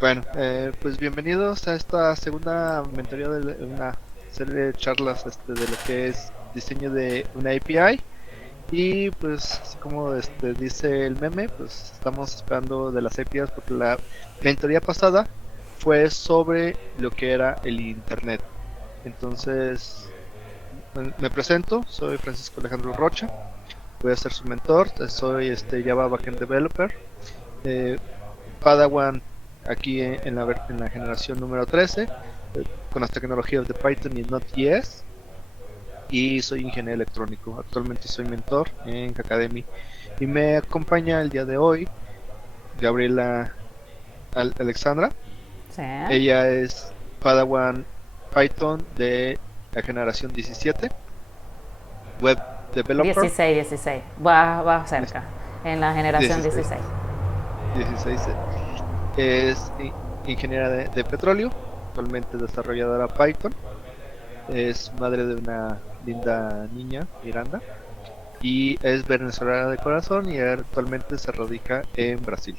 Bueno, pues bienvenidos a esta segunda mentoría de una serie de charlas de lo que es diseño de una API. Y pues así como dice el meme, pues estamos esperando de las APIs porque la mentoría pasada fue sobre lo que era el Internet. Entonces, me presento, soy Francisco Alejandro Rocha, voy a ser su mentor, soy Java Backend Developer. eh, Padawan aquí en la generación número 13, con las tecnologías de Python y Node.js, y soy ingeniero electrónico. Actualmente soy mentor en Academy y me acompaña el día de hoy Gabriela Alexandra. Sí. Ella es Padawan Python de la generación 17, web developer. 16, va cerca, en la generación 16, 16. 16, es ingeniera de petróleo, actualmente desarrolladora Python. Es madre de una linda niña, Miranda, y es venezolana de corazón y actualmente se radica en Brasil.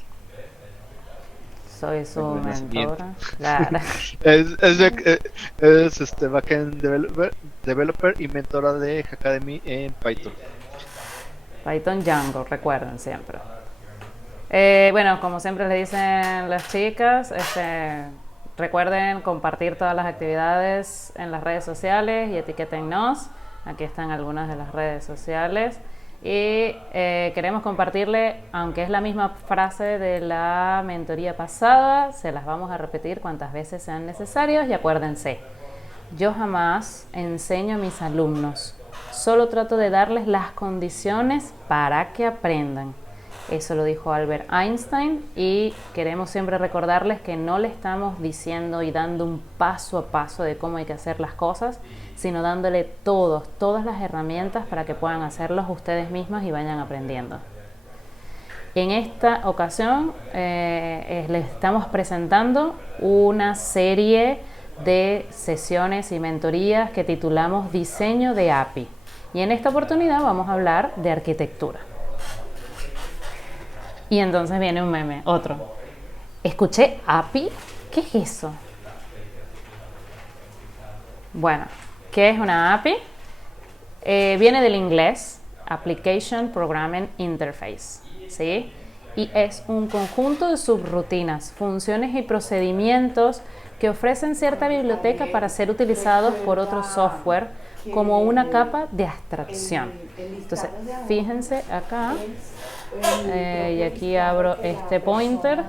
Soy su Bueno, de nacimiento. mentora. La, Es backend developer y mentora de Academy en Python. Python Django, recuerden siempre. Bueno, como siempre le dicen las chicas, recuerden compartir todas las actividades en las redes sociales y etiquétennos. Aquí están algunas de las redes sociales. Y queremos compartirle, aunque es la misma frase de la mentoría pasada, se las vamos a repetir cuantas veces sean necesarias y acuérdense, yo jamás enseño a mis alumnos, solo trato de darles las condiciones para que aprendan. Eso lo dijo Albert Einstein y queremos siempre recordarles que no le estamos diciendo y dando un paso a paso de cómo hay que hacer las cosas, sino dándole todas las herramientas para que puedan hacerlos ustedes mismas y vayan aprendiendo. En esta ocasión les estamos presentando una serie de sesiones y mentorías que titulamos Diseño de API. Y en esta oportunidad vamos a hablar de arquitectura. Y entonces viene un meme, otro. Escuché API, ¿qué es eso? Bueno, ¿qué es una API? Viene del inglés, Application Programming Interface, ¿sí? Y es un conjunto de subrutinas, funciones y procedimientos que ofrecen cierta biblioteca para ser utilizados por otro software como una capa de abstracción. Entonces, fíjense acá, y aquí abro este pointer.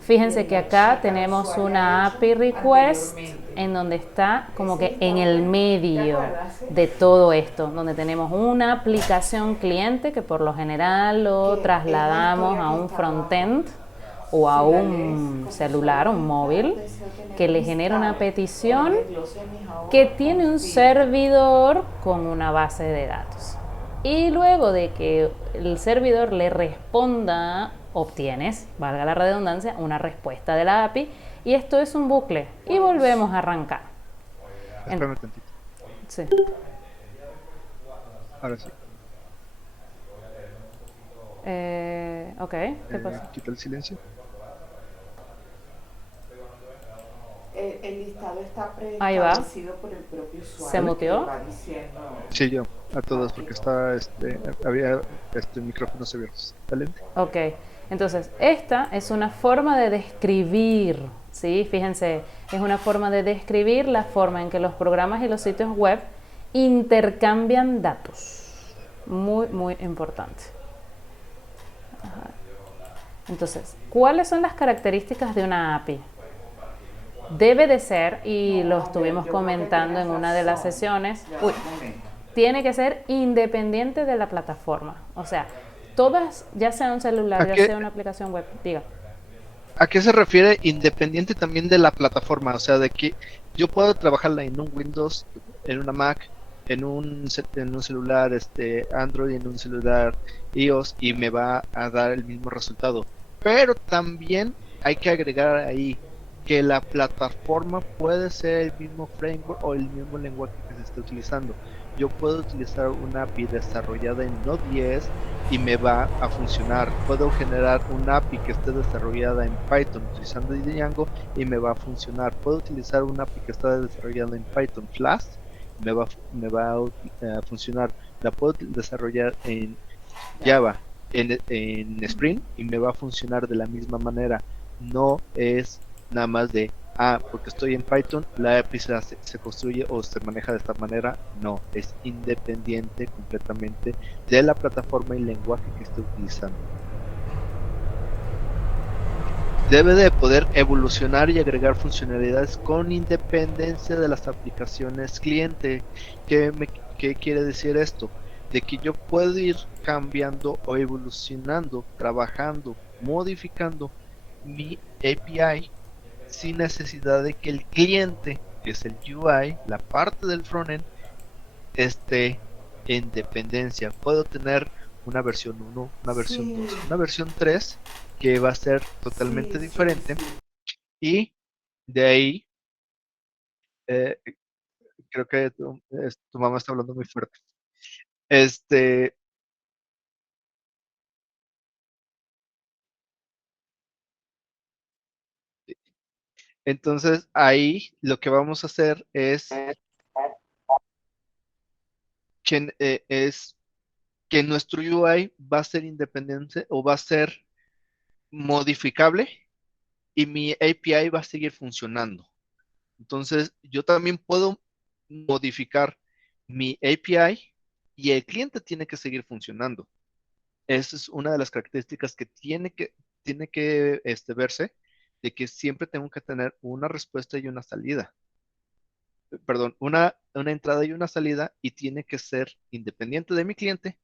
Fíjense que acá tenemos una API request en donde está como que en el medio de todo esto, donde tenemos una aplicación cliente que por lo general lo trasladamos a un frontend o a un celular, un móvil, que le genera una petición que tiene un servidor con una base de datos. Y luego de que el servidor le responda, obtienes, valga la redundancia, una respuesta de la API. Y esto es un bucle. Y volvemos a arrancar. Espérame tantito. Sí. Ahora sí. Ok, ¿qué pasa? Quita el silencio. El listado está Ahí va. preestablecido por el propio Se usuario que muteó. va diciendo Sí, yo. A todos, porque arquitecto. está, había micrófonos abiertos. ¿Talente? Ok, entonces esta es una forma de describir, ¿sí? Fíjense, es una forma de describir la forma en que los programas y los sitios web intercambian datos. Muy importante. Ajá. Entonces, ¿cuáles son las características de una API? Debe de ser, y lo estuvimos comentando en una de las sesiones, tiene que ser independiente de la plataforma. O sea, todas, ya sea un celular, ¿A ya qué, sea una aplicación web, diga. ¿A qué se refiere independiente también de la plataforma? O sea, de que yo puedo trabajarla en un Windows, en una Mac, en un celular Android, en un celular iOS y me va a dar el mismo resultado. Pero también hay que agregar ahí que la plataforma puede ser el mismo framework o el mismo lenguaje que se esté utilizando. yo puedo utilizar una API desarrollada en Node.js y me va a funcionar. Puedo generar una API que esté desarrollada en Python utilizando Django y me va a funcionar. Puedo utilizar una API que está desarrollada en Python Flask, me va a funcionar. La puedo desarrollar en Java, en Spring y me va a funcionar de la misma manera. No es nada más de, porque estoy en Python, la API se construye o se maneja de esta manera. No, es independiente completamente de la plataforma y lenguaje que esté utilizando. Debe de poder evolucionar y agregar funcionalidades con independencia de las aplicaciones cliente. ¿Qué quiere decir esto? De que yo puedo ir cambiando o evolucionando, trabajando, modificando mi API sin necesidad de que el cliente, que es el UI, la parte del frontend, esté en dependencia. Puedo tener una versión 1, una versión 2, una versión 3 que va a ser totalmente diferente, y de ahí eh, creo que tu mamá está hablando muy fuerte. Este, entonces ahí lo que vamos a hacer es que nuestro UI va a ser independiente o va a ser modificable y mi API va a seguir funcionando. Entonces, yo también puedo modificar mi API y el cliente tiene que seguir funcionando. Esa es una de las características que tiene que verse, de que siempre tengo que tener una respuesta y una salida. Perdón, una entrada y una salida, y tiene que ser independiente de mi cliente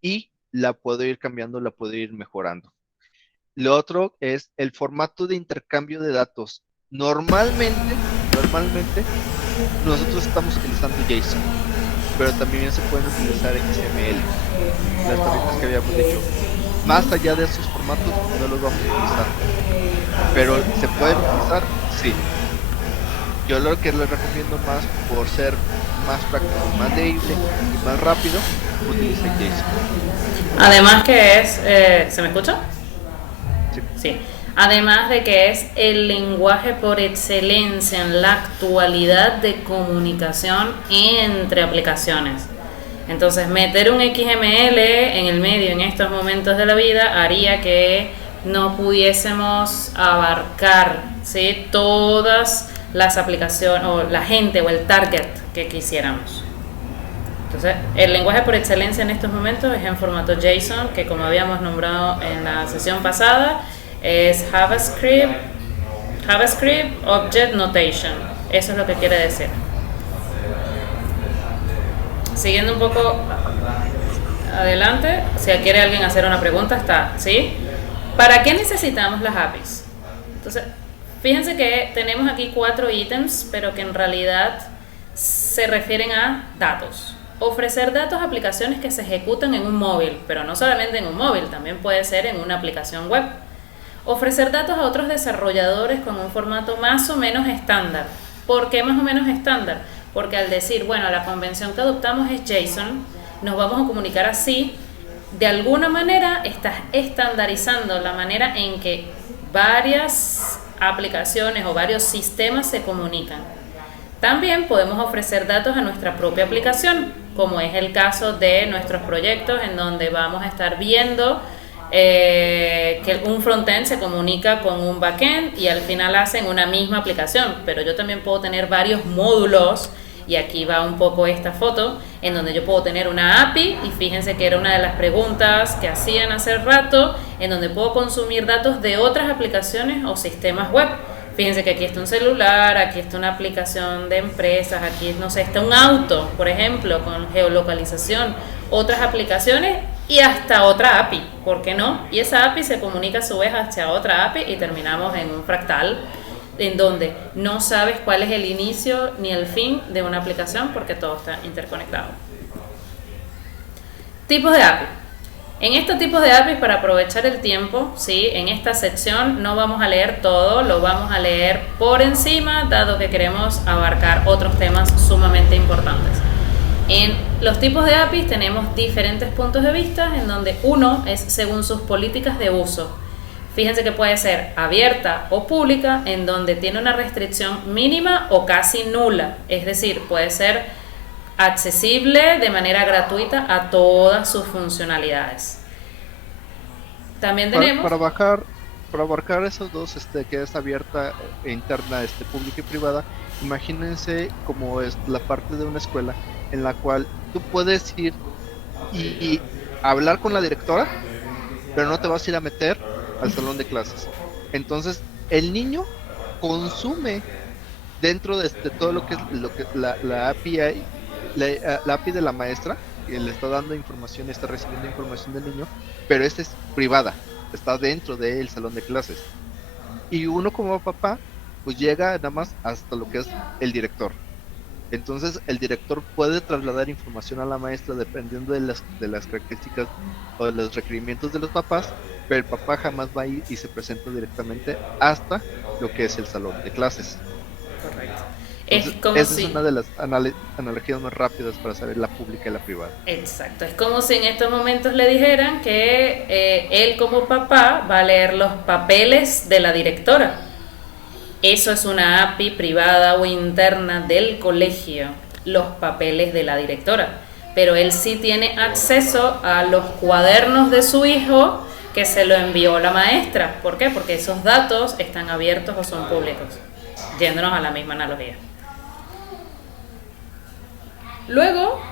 y la puedo ir cambiando, la puedo ir mejorando. Lo otro es el formato de intercambio de datos. Normalmente nosotros estamos utilizando JSON, pero también se pueden utilizar XML, las tarjetas que habíamos dicho. Más allá de esos formatos no los vamos a utilizar, pero se pueden utilizar, sí. Yo lo que les recomiendo más, por ser más práctico, más leíble y más rápido, utilicen JSON. Además que es, ¿se me escucha? Sí. Sí. Además de que es el lenguaje por excelencia en la actualidad de comunicación entre aplicaciones. Entonces, meter un XML en el medio en estos momentos de la vida haría que no pudiésemos abarcar, ¿sí?, todas las aplicaciones o la gente o el target que quisiéramos. Entonces, el lenguaje por excelencia en estos momentos es en formato JSON, que como habíamos nombrado en la sesión pasada, es JavaScript Object Notation. Eso es lo que quiere decir. Siguiendo un poco adelante, si quiere alguien hacer una pregunta, está, ¿sí? ¿Para qué necesitamos las APIs? Entonces, fíjense que tenemos aquí 4 ítems, pero que en realidad se refieren a datos. Ofrecer datos a aplicaciones que se ejecutan en un móvil, pero no solamente en un móvil, también puede ser en una aplicación web. Ofrecer datos a otros desarrolladores con un formato más o menos estándar. ¿Por qué más o menos estándar? Porque al decir, bueno, la convención que adoptamos es JSON, nos vamos a comunicar así, de alguna manera estás estandarizando la manera en que varias aplicaciones o varios sistemas se comunican. También podemos ofrecer datos a nuestra propia aplicación, como es el caso de nuestros proyectos, en donde vamos a estar viendo que un frontend se comunica con un backend y al final hacen una misma aplicación, pero yo también puedo tener varios módulos, y aquí va un poco esta foto, en donde yo puedo tener una API, y fíjense que era una de las preguntas que hacían hace rato, en donde puedo consumir datos de otras aplicaciones o sistemas web. Fíjense que aquí está un celular, aquí está una aplicación de empresas, aquí, no sé, está un auto, por ejemplo, con geolocalización, otras aplicaciones y hasta otra API, ¿por qué no? Y esa API se comunica a su vez hacia otra API y terminamos en un fractal en donde no sabes cuál es el inicio ni el fin de una aplicación porque todo está interconectado. Tipos de API. En estos tipos de APIs, para aprovechar el tiempo, ¿sí?, en esta sección no vamos a leer todo, lo vamos a leer por encima, dado que queremos abarcar otros temas sumamente importantes. En los tipos de APIs tenemos diferentes puntos de vista, en donde uno es según sus políticas de uso. Fíjense que puede ser abierta o pública, en donde tiene una restricción mínima o casi nula. Es decir, puede ser accesible de manera gratuita a todas sus funcionalidades. También tenemos... Para abarcar esos dos, que es abierta e interna, pública y privada, imagínense como es la parte de una escuela en la cual tú puedes ir y hablar con la directora, pero no te vas a ir a meter al salón de clases. Entonces, el niño consume dentro de todo lo que es la API, la API de la maestra, que le está dando información, está recibiendo información del niño, pero esta es privada, está dentro del salón de clases. Y uno como papá, pues llega nada más hasta lo que es el director. Entonces el director puede trasladar información a la maestra dependiendo de las características o de los requerimientos de los papás, pero el papá jamás va a ir y se presenta directamente hasta lo que es el salón de clases. Correcto. Entonces, Es como esa si... es una de las analogías más rápidas para saber la pública y la privada. Exacto, es como si en estos momentos le dijeran que él como papá va a leer los papeles de la directora. Eso es una API privada o interna del colegio, los papeles de la directora. Pero él sí tiene acceso a los cuadernos de su hijo que se lo envió la maestra. ¿Por qué? Porque esos datos están abiertos o son públicos, yéndonos a la misma analogía. Luego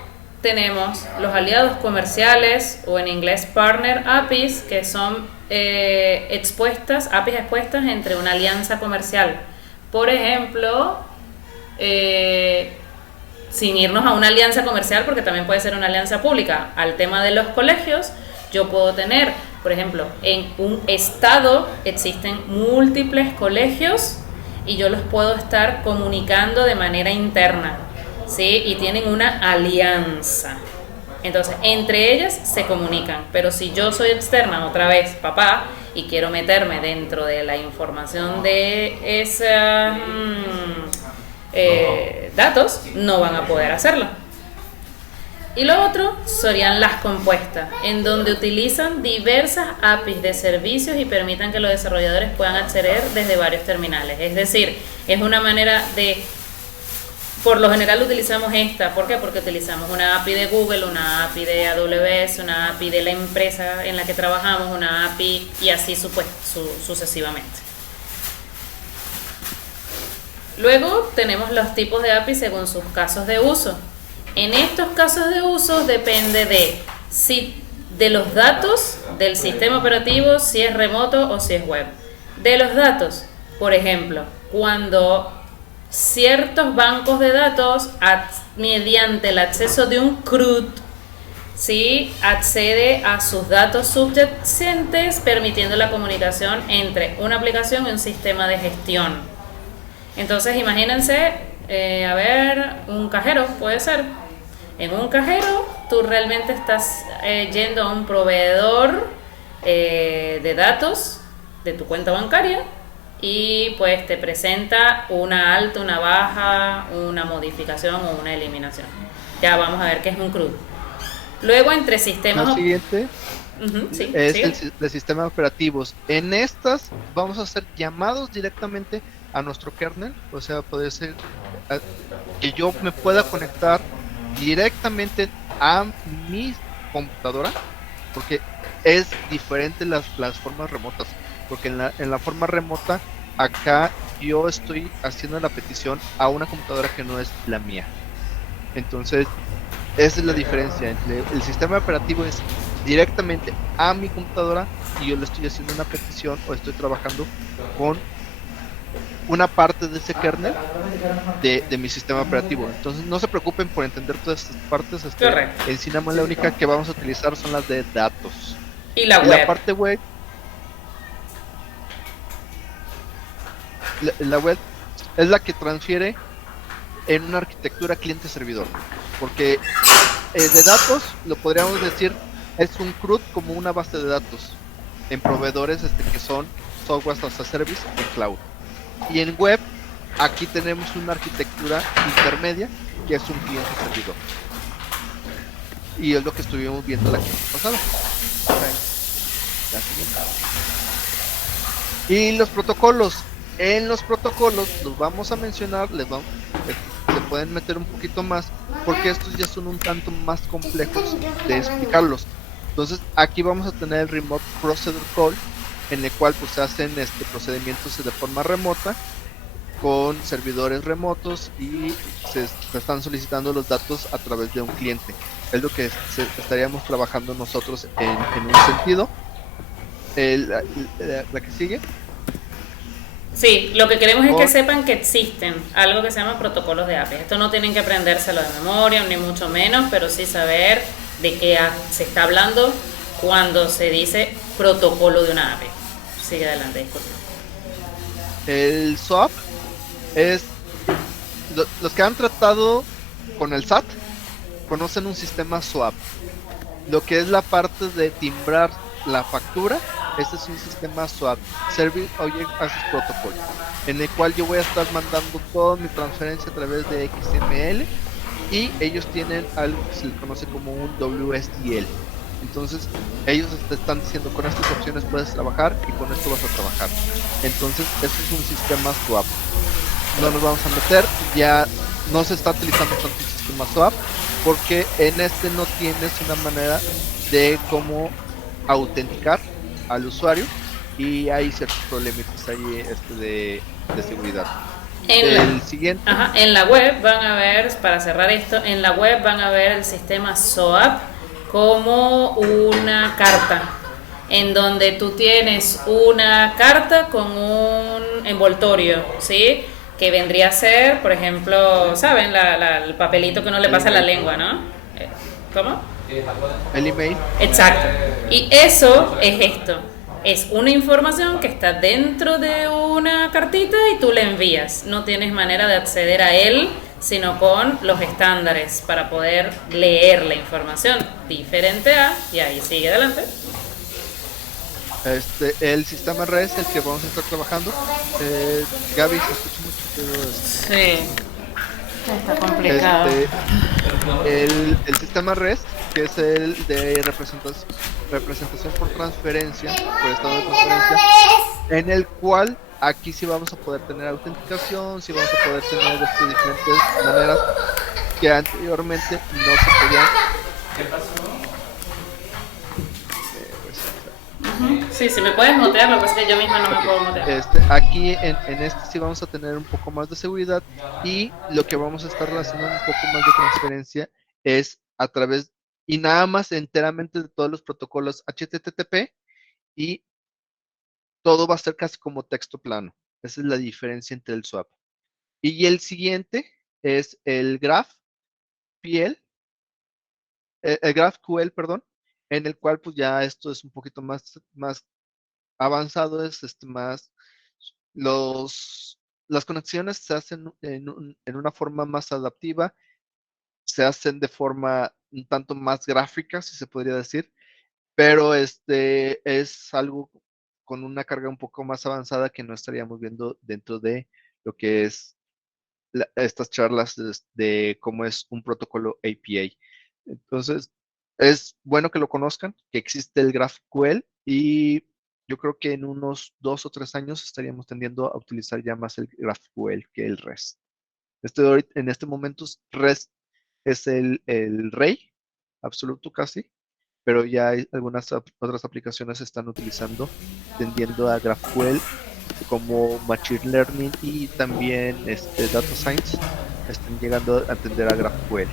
tenemos los aliados comerciales, o en inglés partner APIs, que son APIs expuestas entre una alianza comercial. Por ejemplo, sin irnos a una alianza comercial, porque también puede ser una alianza pública, al tema de los colegios, yo puedo tener, por ejemplo, en un estado existen múltiples colegios y yo los puedo estar comunicando de manera interna, ¿sí? Y tienen una alianza. Entonces, entre ellas se comunican, pero si yo soy externa, otra vez, papá, y quiero meterme dentro de la información de esos datos, no van a poder hacerlo. Y lo otro serían las compuestas, en donde utilizan diversas APIs de servicios y permitan que los desarrolladores puedan acceder desde varios terminales. Es decir, es una manera de... Por lo general utilizamos esta. ¿Por qué? Porque utilizamos una API de Google, una API de AWS, una API de la empresa en la que trabajamos, una API y así sucesivamente. Luego tenemos los tipos de API según sus casos de uso. En estos casos de uso depende de los datos del sistema operativo, si es remoto o si es web. De los datos, por ejemplo, cuando ciertos bancos de datos, mediante el acceso de un CRUD, ¿sí?, accede a sus datos subyacentes, permitiendo la comunicación entre una aplicación y un sistema de gestión. Entonces, imagínense, un cajero, puede ser. En un cajero, tú realmente estás yendo a un proveedor de datos de tu cuenta bancaria, y pues te presenta una alta, una baja, una modificación o una eliminación. Ya vamos a ver qué es un CRUD. Luego entre sistemas... Lo siguiente sí, es el sistema operativos. En estas vamos a hacer llamados directamente a nuestro kernel, o sea, puede ser que yo me pueda conectar directamente a mi computadora, porque es diferente las formas remotas. Porque en la forma remota, acá yo estoy haciendo la petición a una computadora que no es la mía. Entonces, esa es la diferencia entre el sistema operativo es directamente a mi computadora y yo le estoy haciendo una petición o estoy trabajando con una parte de ese kernel de mi sistema operativo. Entonces, no se preocupen por entender todas estas partes. En Cinnamon la única que vamos a utilizar son las de datos. Y la web. La parte web. La web es la que transfiere en una arquitectura cliente-servidor, porque de datos lo podríamos decir es un CRUD como una base de datos en proveedores que son software as a service en cloud, y en web aquí tenemos una arquitectura intermedia que es un cliente-servidor. Y es lo que estuvimos viendo la clase pasada. La siguiente. Y los protocolos. En los protocolos los vamos a mencionar, se pueden meter un poquito más, porque estos ya son un tanto más complejos de explicarlos. Entonces aquí vamos a tener el Remote Procedure Call, en el cual pues se hacen procedimientos de forma remota con servidores remotos y se están solicitando los datos a través de un cliente. Es lo que estaríamos trabajando nosotros en un sentido. La que sigue. Sí, lo que queremos es que sepan que existen algo que se llama protocolos de API. Esto no tienen que aprendérselo de memoria, ni mucho menos, pero sí saber de qué se está hablando cuando se dice protocolo de una API. Sigue adelante, disculpe. El SOAP es... Los que han tratado con el SAT conocen un sistema SOAP. Lo que es la parte de timbrar la factura, este es un sistema SOAP, Service Object Access Protocol, en el cual yo voy a estar mandando toda mi transferencia a través de XML y ellos tienen algo que se les conoce como un WSDL. Entonces ellos te están diciendo, con estas opciones puedes trabajar y con esto vas a trabajar. Entonces este es un sistema SOAP. No nos vamos a meter, ya no se está utilizando tanto el sistema SOAP porque en este no tienes una manera de cómo autenticar al usuario y hay ciertos problemas ahí de seguridad. Siguiente. Ajá, en la web van a ver, para cerrar esto, en la web van a ver el sistema SOAP como una carta, en donde tú tienes una carta con un envoltorio, ¿sí? Que vendría a ser, por ejemplo, ¿saben? El papelito que uno le pasa a la lengua, ¿no? ¿Cómo? El email. Exacto. Y eso es esto. Es una información que está dentro de una cartita y tú le envías. No tienes manera de acceder a él, sino con los estándares para poder leer la información diferente a, y ahí sigue adelante. El sistema REST, el que vamos a estar trabajando. Gaby, se escucha mucho, pero sí, está complicado. El sistema REST, que es el de representación por transferencia, por estado de transferencia, en el cual aquí sí vamos a poder tener autenticación, sí vamos a poder tener diferentes maneras que anteriormente no se podían. ¿Qué pasó? Sí, si me puedes mutear, lo que pasa es que yo misma no me puedo mutear. Aquí en este sí vamos a tener un poco más de seguridad y lo que vamos a estar haciendo un poco más de transferencia es a través y nada más enteramente de todos los protocolos HTTP y todo va a ser casi como texto plano. Esa es la diferencia entre el SOAP. Y el siguiente es el GraphQL, el GraphQL, perdón, en el cual pues ya esto es un poquito más avanzado, es más, las conexiones se hacen en una forma más adaptiva, se hacen de forma un tanto más gráfica, si se podría decir, pero es algo con una carga un poco más avanzada que no estaríamos viendo dentro de lo que es estas charlas de cómo es un protocolo API. Entonces, es bueno que lo conozcan, que existe el GraphQL y yo creo que en unos 2 o 3 años estaríamos tendiendo a utilizar ya más el GraphQL que el REST. En este momento REST es el rey absoluto casi, pero ya hay algunas otras aplicaciones se están utilizando, tendiendo a GraphQL como Machine Learning y también Data Science están llegando a atender a GraphQL.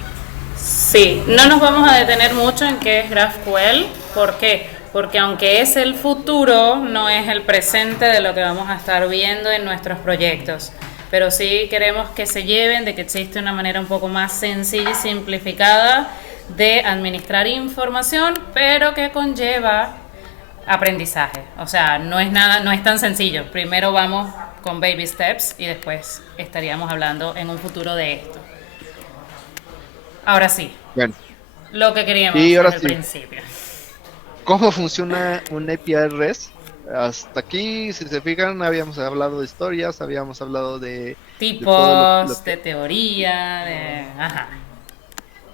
Sí, no nos vamos a detener mucho en qué es GraphQL. ¿Por qué? Porque aunque es el futuro, no es el presente de lo que vamos a estar viendo en nuestros proyectos. Pero sí queremos que se lleven de que existe una manera un poco más sencilla y simplificada de administrar información, pero que conlleva aprendizaje. O sea, no es nada, no es tan sencillo. Primero vamos con baby steps y después estaríamos hablando en un futuro de esto. Ahora sí. Bueno. Lo que queríamos desde el principio. ¿Cómo funciona un API REST? Hasta aquí, si se fijan, habíamos hablado de historias, habíamos hablado de tipos, de teoría, de... Ajá.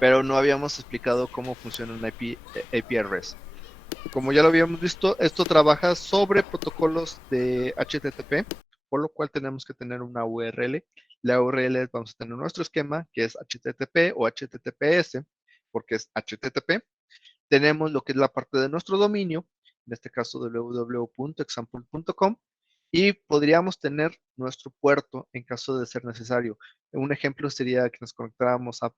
pero no habíamos explicado cómo funciona una API REST. Como ya lo habíamos visto, esto trabaja sobre protocolos de HTTP, por lo cual tenemos que tener una URL. La URL vamos a tener nuestro esquema, que es HTTP o HTTPS, porque es HTTP. Tenemos lo que es la parte de nuestro dominio, en este caso www.example.com, y podríamos tener nuestro puerto en caso de ser necesario. Un ejemplo sería que nos conectáramos a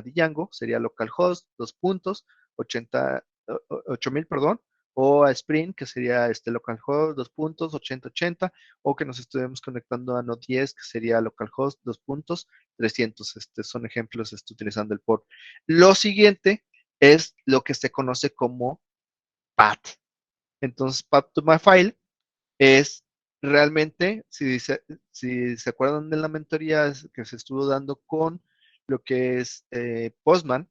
Django, sería localhost, 8000, perdón, o a Spring, que sería localhost, 8080, o que nos estuvimos conectando a Node.js, que sería localhost, 300. Son ejemplos utilizando el port. Lo siguiente es lo que se conoce como path. Entonces, path to my file es realmente, si se acuerdan de la mentoría que se estuvo dando con lo que es Postman,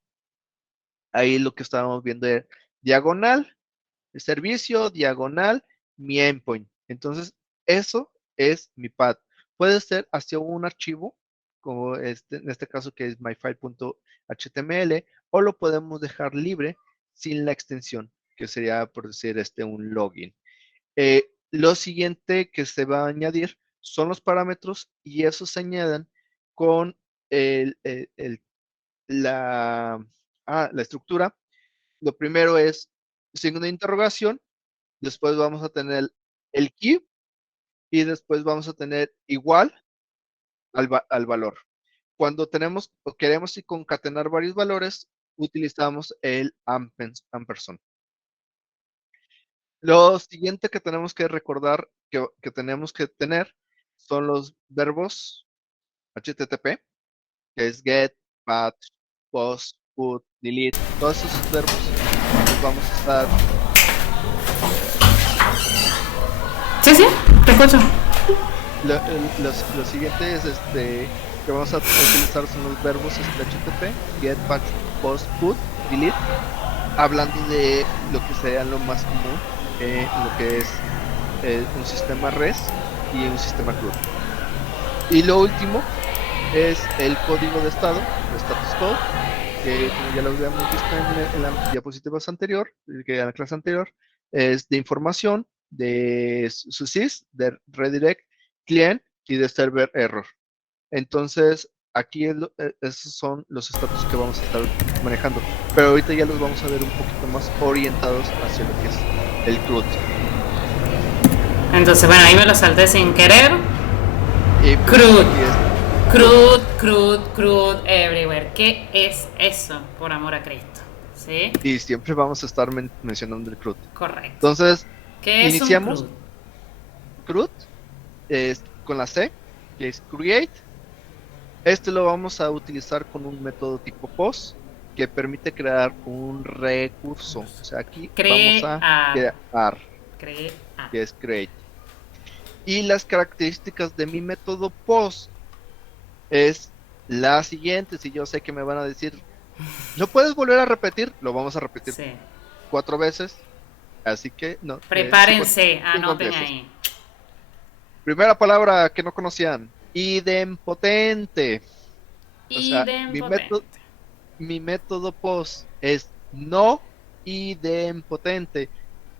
ahí lo que estábamos viendo es diagonal, el servicio, diagonal, mi endpoint. Entonces, eso es mi path. Puede ser hacia un archivo, como en este caso que es myfile.html, o lo podemos dejar libre sin la extensión, que sería, por decir, un login. Lo siguiente que se va a añadir son los parámetros y esos se añaden con el, el- el- la estructura. Lo primero es signo de interrogación, después vamos a tener el key y después vamos a tener igual al valor. Cuando tenemos o queremos concatenar varios valores, utilizamos el ampersand. Lo siguiente que tenemos que recordar que tenemos que tener son los verbos HTTP, que es get, patch, post, put, delete. Todos esos verbos los vamos a estar. Sí, sí, te escucho. Lo siguiente es que vamos a utilizar son los verbos HTTP, get, patch, post, put, delete, hablando de lo que sería lo más común, lo que es un sistema REST y un sistema CRUD. Y lo último es el código de estado, el status code, que como ya lo habíamos visto en la diapositiva anterior, que en la clase anterior, es de información, de SUSIS, de redirect, client y de server error. Entonces, aquí esos son los estatus que vamos a estar manejando. Pero ahorita ya los vamos a ver un poquito más orientados hacia lo que es el CRUD. Entonces, bueno, ahí me lo salté sin querer. Y pues, CRUD. aquí Crude, everywhere. ¿Qué es eso? Por amor a Cristo. ¿Sí? y siempre vamos a estar mencionando el CRUD. Correcto. Entonces, ¿Qué es un iniciamos CRUD? CRUD con la C, que es create. Este lo vamos a utilizar con un método tipo POST que permite crear un recurso. O sea, aquí vamos a crear, que es create. Y las características de mi método POST es la siguiente. Si yo sé que me van a decir, ¿no puedes volver a repetir? Lo vamos a repetir Sí. 4 veces. Así que no. Prepárense, 5 anoten veces. ahí. Primera palabra que no conocían, idempotente. O sea, Idempotente. mi método POST es no idempotente.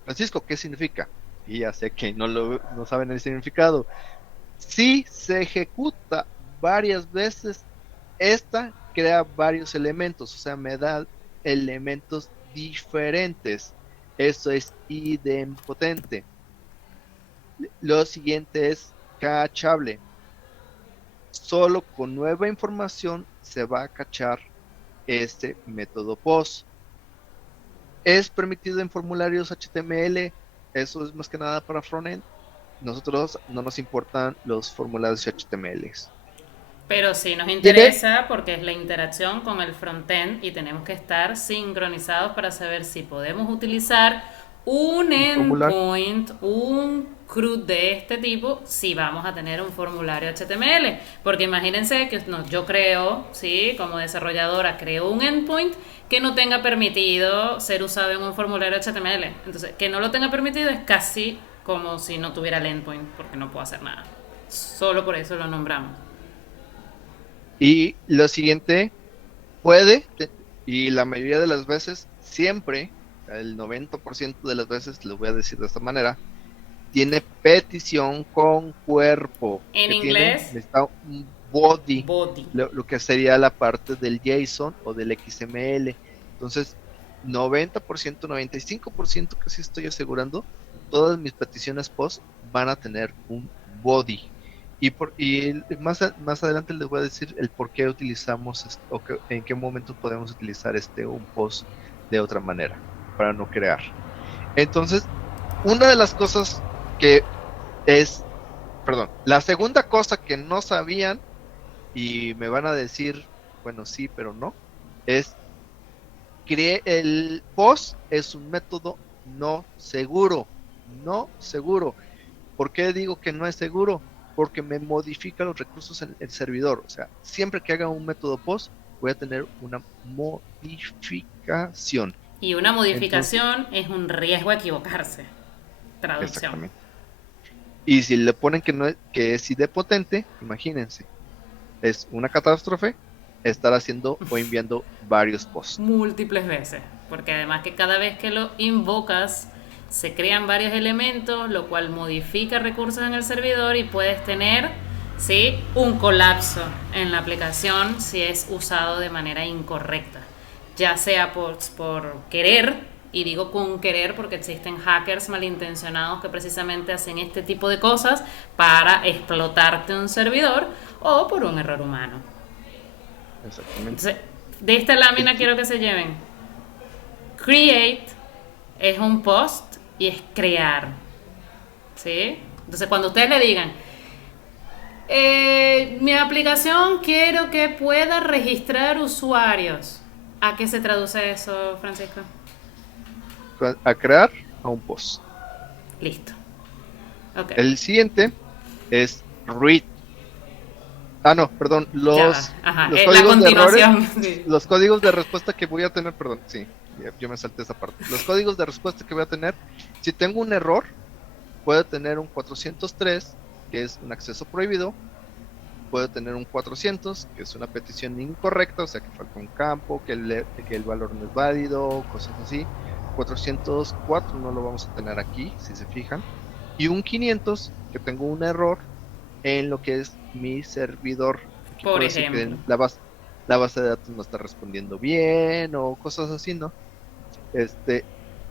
Francisco, ¿qué significa? Y ya sé que no saben el significado. Si se ejecuta varias veces, esta crea varios elementos, o sea, me da elementos diferentes. Eso es idempotente. Lo siguiente es cachable. Solo con nueva información se va a cachar este método POST. Es permitido en formularios HTML, eso es más que nada para frontend. Nosotros no nos importan los formularios HTML. Pero sí nos ¿Tiene interesa porque es la interacción con el frontend y tenemos que estar sincronizados para saber si podemos utilizar un un formulario? endpoint, un CRUD de este tipo, si vamos a tener un formulario HTML. Porque imagínense que yo creo, ¿sí? Como desarrolladora, creo un endpoint que no tenga permitido ser usado en un formulario HTML. Entonces, que no lo tenga permitido es casi como si no tuviera el endpoint, porque no puedo hacer nada. Solo por eso lo nombramos. Y lo siguiente, puede Y la mayoría de las veces, siempre, el 90% de las veces, les voy a decir de esta manera, tiene petición con cuerpo. En ¿Qué tiene? inglés, Necesita un body, body. lo que sería la parte del JSON o del XML. Entonces, 90%, 95% casi estoy asegurando, todas mis peticiones post van a tener un body. Y más adelante les voy a decir el por qué utilizamos en qué momento podemos utilizar un post de otra manera para no crear. Entonces, una de las cosas que es, perdón, la segunda cosa que no sabían y me van a decir, bueno, sí, pero no, es que el post es un método no seguro, no seguro. ¿Por qué digo que no es seguro? Porque me modifica los recursos en el servidor. O sea, siempre que haga un método post, voy a tener una modificación. Y una Entonces, modificación es un riesgo a equivocarse. Traducción. exactamente. Y si le ponen que es idempotente, imagínense, es una catástrofe estar haciendo o enviando varios posts. Múltiples veces. Porque además que cada vez que lo invocas, se crean varios elementos, lo cual modifica recursos en el servidor y puedes tener, ¿sí?, un colapso en la aplicación si es usado de manera incorrecta. Ya sea por querer, y digo con querer porque existen hackers malintencionados que precisamente hacen este tipo de cosas para explotarte un servidor, o por un error humano. Exactamente. Entonces, de esta lámina El- quiero que se lleven: create es un post y es crear, ¿sí? Entonces, cuando ustedes le digan, mi aplicación quiero que pueda registrar usuarios, ¿a qué se traduce eso, Francisco? a crear a un post. Listo. Ok. El siguiente es read. Ah, no, perdón, Ya va. Ajá. los La códigos de errores, continuación. Sí. los códigos de respuesta que voy a tener, perdón, sí, yo me salté esa parte. Los códigos de respuesta que voy a tener, si tengo un error, puedo tener un 403, que es un acceso prohibido, puedo tener un 400, que es una petición incorrecta, o sea que falta un campo, que el valor no es válido, cosas así. 404 no lo vamos a tener aquí, si se fijan. Y un 500, que tengo un error en lo que es mi servidor. Aquí Por puedo decir que ejemplo. la base de datos no está respondiendo bien o cosas así, ¿no?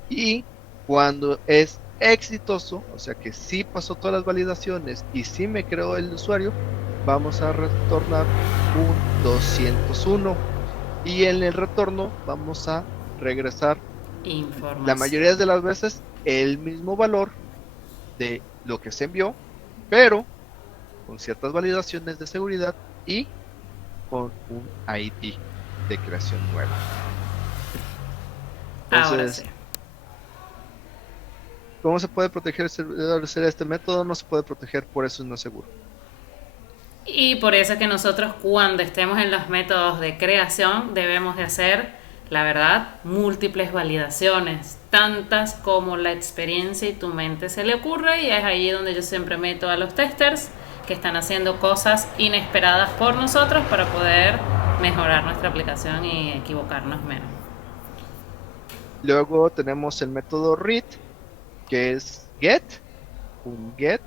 Y cuando es exitoso, o sea que sí pasó todas las validaciones y sí me creó el usuario, vamos a retornar un 201. Y en el retorno vamos a regresar la Información. mayoría de las veces el mismo valor de lo que se envió, pero con ciertas validaciones de seguridad y con un ID de creación nueva. Ahora sí. Entonces, ¿cómo se puede proteger el servidor de este método? No se puede proteger, por eso no es seguro. Y por eso es que nosotros, cuando estemos en los métodos de creación, debemos de hacer, la verdad, múltiples validaciones, tantas como la experiencia y tu mente se le ocurre, y es ahí donde yo siempre meto a los testers que están haciendo cosas inesperadas por nosotros para poder mejorar nuestra aplicación y equivocarnos menos. Luego tenemos el método read, que es get. Un get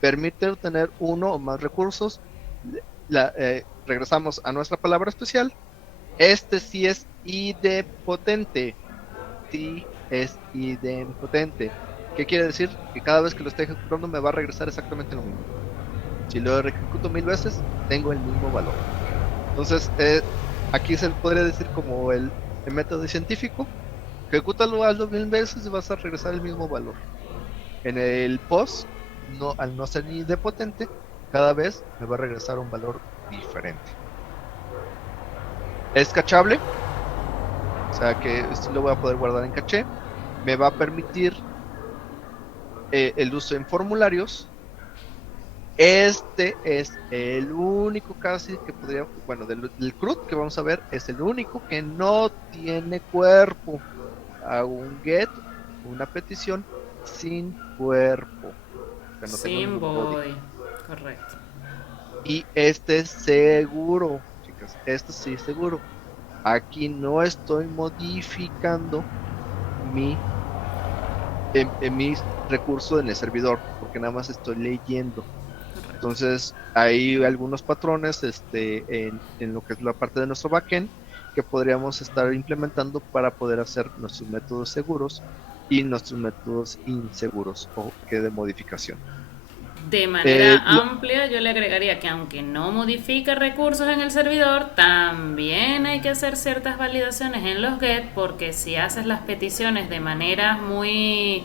permite obtener uno o más recursos. Regresamos a nuestra palabra especial. Este sí es idempotente. Sí es idempotente. ¿Qué quiere decir? Que cada vez que lo esté ejecutando me va a regresar exactamente lo mismo. Si lo ejecuto 1000 veces, tengo el mismo valor. Entonces, aquí se podría decir como el método científico. Ejecútalo, hazlo 1000 veces y vas a regresar el mismo valor. En el post, no, al no ser idempotente, cada vez me va a regresar un valor diferente. Es cachable, o sea que esto lo voy a poder guardar en caché. Me va a permitir el uso en formularios. Este es el único casi que podría, bueno, del CRUD que vamos a ver, es el único que no tiene cuerpo. Hago un get, una petición sin cuerpo, que no tengo Sin ningún body. body. Correcto. Y este es seguro, chicas, este sí es seguro. Aquí no estoy modificando mi, en mi recurso en el servidor, porque nada más estoy leyendo. Entonces, hay algunos patrones en lo que es la parte de nuestro backend que podríamos estar implementando para poder hacer nuestros métodos seguros y nuestros métodos inseguros o que de modificación. De manera Lo- amplia, yo le agregaría que aunque no modifique recursos en el servidor, también hay que hacer ciertas validaciones en los GET, porque si haces las peticiones de manera muy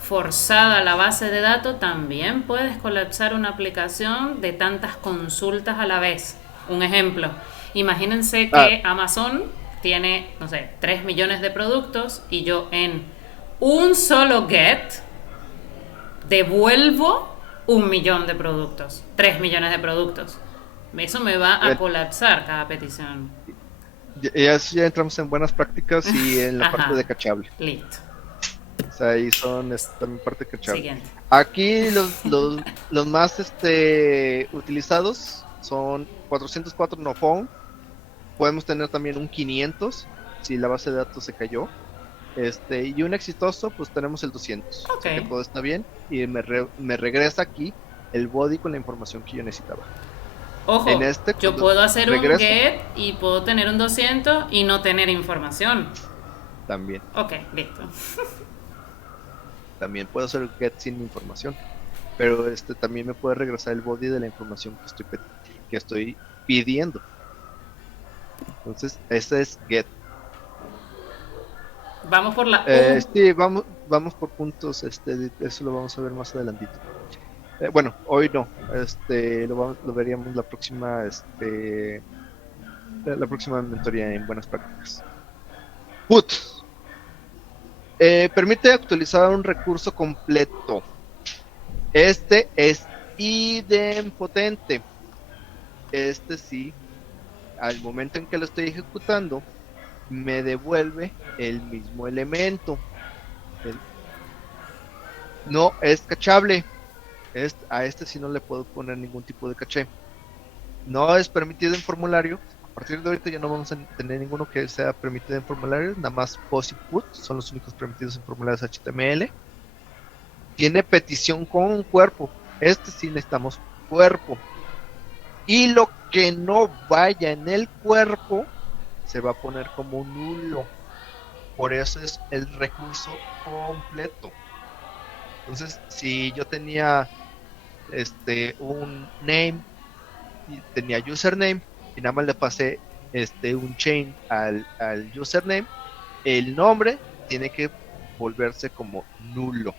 forzada a la base de datos, también puedes colapsar una aplicación de tantas consultas a la vez. Un ejemplo, imagínense ah, que Amazon tiene, no sé, 3 millones de productos y yo en un solo GET devuelvo 1 millón de productos, 3 millones de productos. Eso me va a bueno, colapsar cada petición. ya entramos en buenas prácticas y en la parte de Ajá, cachable. listo. O sea, ahí son también parte cachable. Siguiente. Aquí los más utilizados son 404 no found. Podemos tener también un 500 si la base de datos se cayó. Y un exitoso, pues tenemos el 200. Ok. O sea que todo está bien. Y me regresa aquí el body con la información que yo necesitaba. En Ojo, yo cuando puedo hacer un regreso, get y puedo tener un 200 y no tener información. también. Ok, listo. También puedo hacer get sin información. Pero también me puede regresar el body de la información que estoy pidiendo. Entonces, ese es get. Vamos por la U. Sí, vamos por puntos, eso lo vamos a ver más adelantito. Bueno, hoy no, lo veríamos la próxima mentoría en buenas prácticas. Put. Permite actualizar un recurso completo. Este es idempotente. Sí, al momento en que lo estoy ejecutando, me devuelve el mismo elemento. No es cachable. A sí no le puedo poner ningún tipo de caché. No es permitido en formulario. A partir de ahorita ya no vamos a tener ninguno que sea permitido en formulario. Nada más POST y PUT son los únicos permitidos en formularios HTML. Tiene petición con un cuerpo. Sí necesitamos cuerpo. Y lo que no vaya en el cuerpo se va a poner como nulo. Por eso es el recurso completo. Entonces, si yo tenía un name y tenía username y nada más le pasé un chain al username, el nombre tiene que volverse como nulo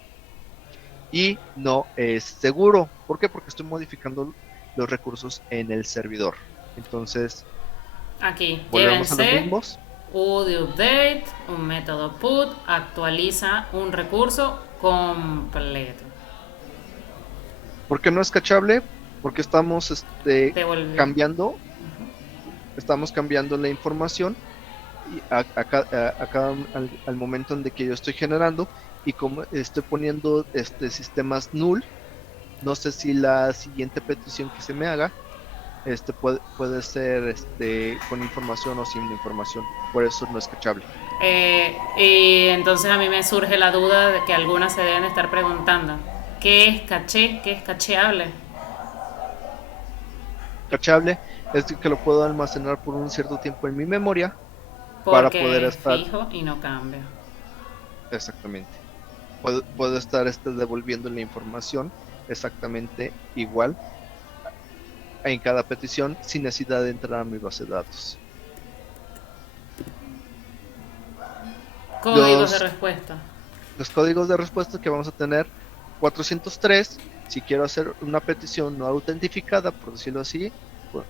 y no es seguro. ¿Por qué? Porque estoy modificando los recursos en el servidor. Entonces Aquí, volvemos a los llévense mismos. U de update, un método put, actualiza un recurso completo. ¿Por qué no es cachable? Porque estamos Devolver. cambiando la información y al momento en que yo estoy generando, y como estoy poniendo sistemas null, no sé si la siguiente petición que se me haga puede ser con información o sin información. Por eso no es cachable. Y entonces a mí me surge la duda de que algunas se deben estar preguntando, ¿qué es caché? ¿Qué es cacheable? Cachable es que lo puedo almacenar por un cierto tiempo en mi memoria para poder Porque es estar fijo y no cambia. exactamente. Puedo estar devolviendo la información exactamente igual en cada petición sin necesidad de entrar a mi base de datos. Códigos de respuesta. Los códigos de respuesta que vamos a tener: 403, si quiero hacer una petición no autentificada, por decirlo así,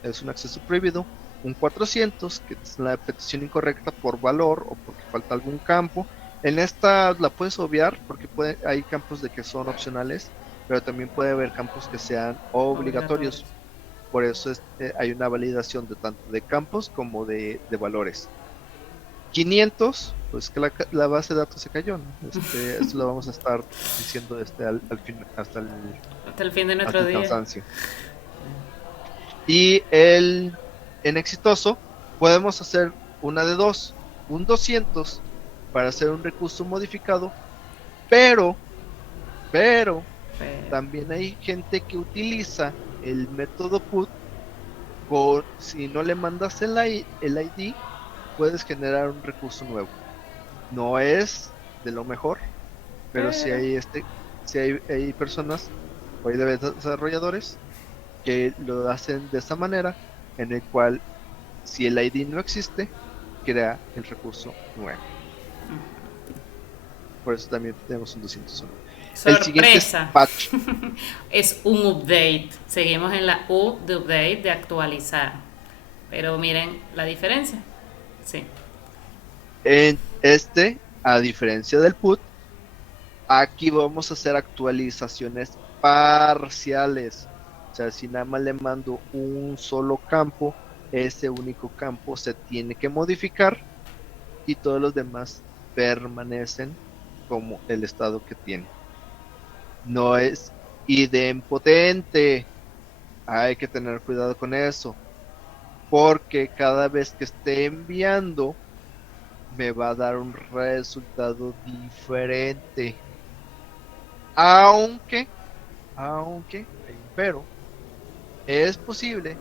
es un acceso prohibido. Un 400, que es la petición incorrecta por valor o porque falta algún campo. En esta la puedes obviar porque hay campos de que son opcionales, pero también puede haber campos que sean obligatorios. Por eso hay una validación de tanto de campos como de valores. 500, pues que la base de datos se cayó, ¿no? Eso lo vamos a estar diciendo al fin, hasta el fin de nuestro día. Cansancio. Y en exitoso podemos hacer una de dos, un 200 para hacer un recurso modificado, pero Pero, también hay gente que utiliza el método put. Si no le mandas el ID, puedes generar un recurso nuevo. No es de lo mejor, pero pero, si hay personas o hay desarrolladores que lo hacen de esta manera, en el cual si el ID no existe, crea el recurso nuevo. Por eso también tenemos un 201. El siguiente es sorpresa. patch. Es un update. Seguimos en la U de update, de actualizar. Pero miren la diferencia. Sí. En a diferencia del put, aquí vamos a hacer actualizaciones parciales. O sea, si nada más le mando un solo campo, ese único campo se tiene que modificar y todos los demás permanecen como el estado que tiene. No es idempotente. Hay que tener cuidado con eso, porque cada vez que esté enviando me va a dar un resultado diferente. Aunque hay un pero, es posible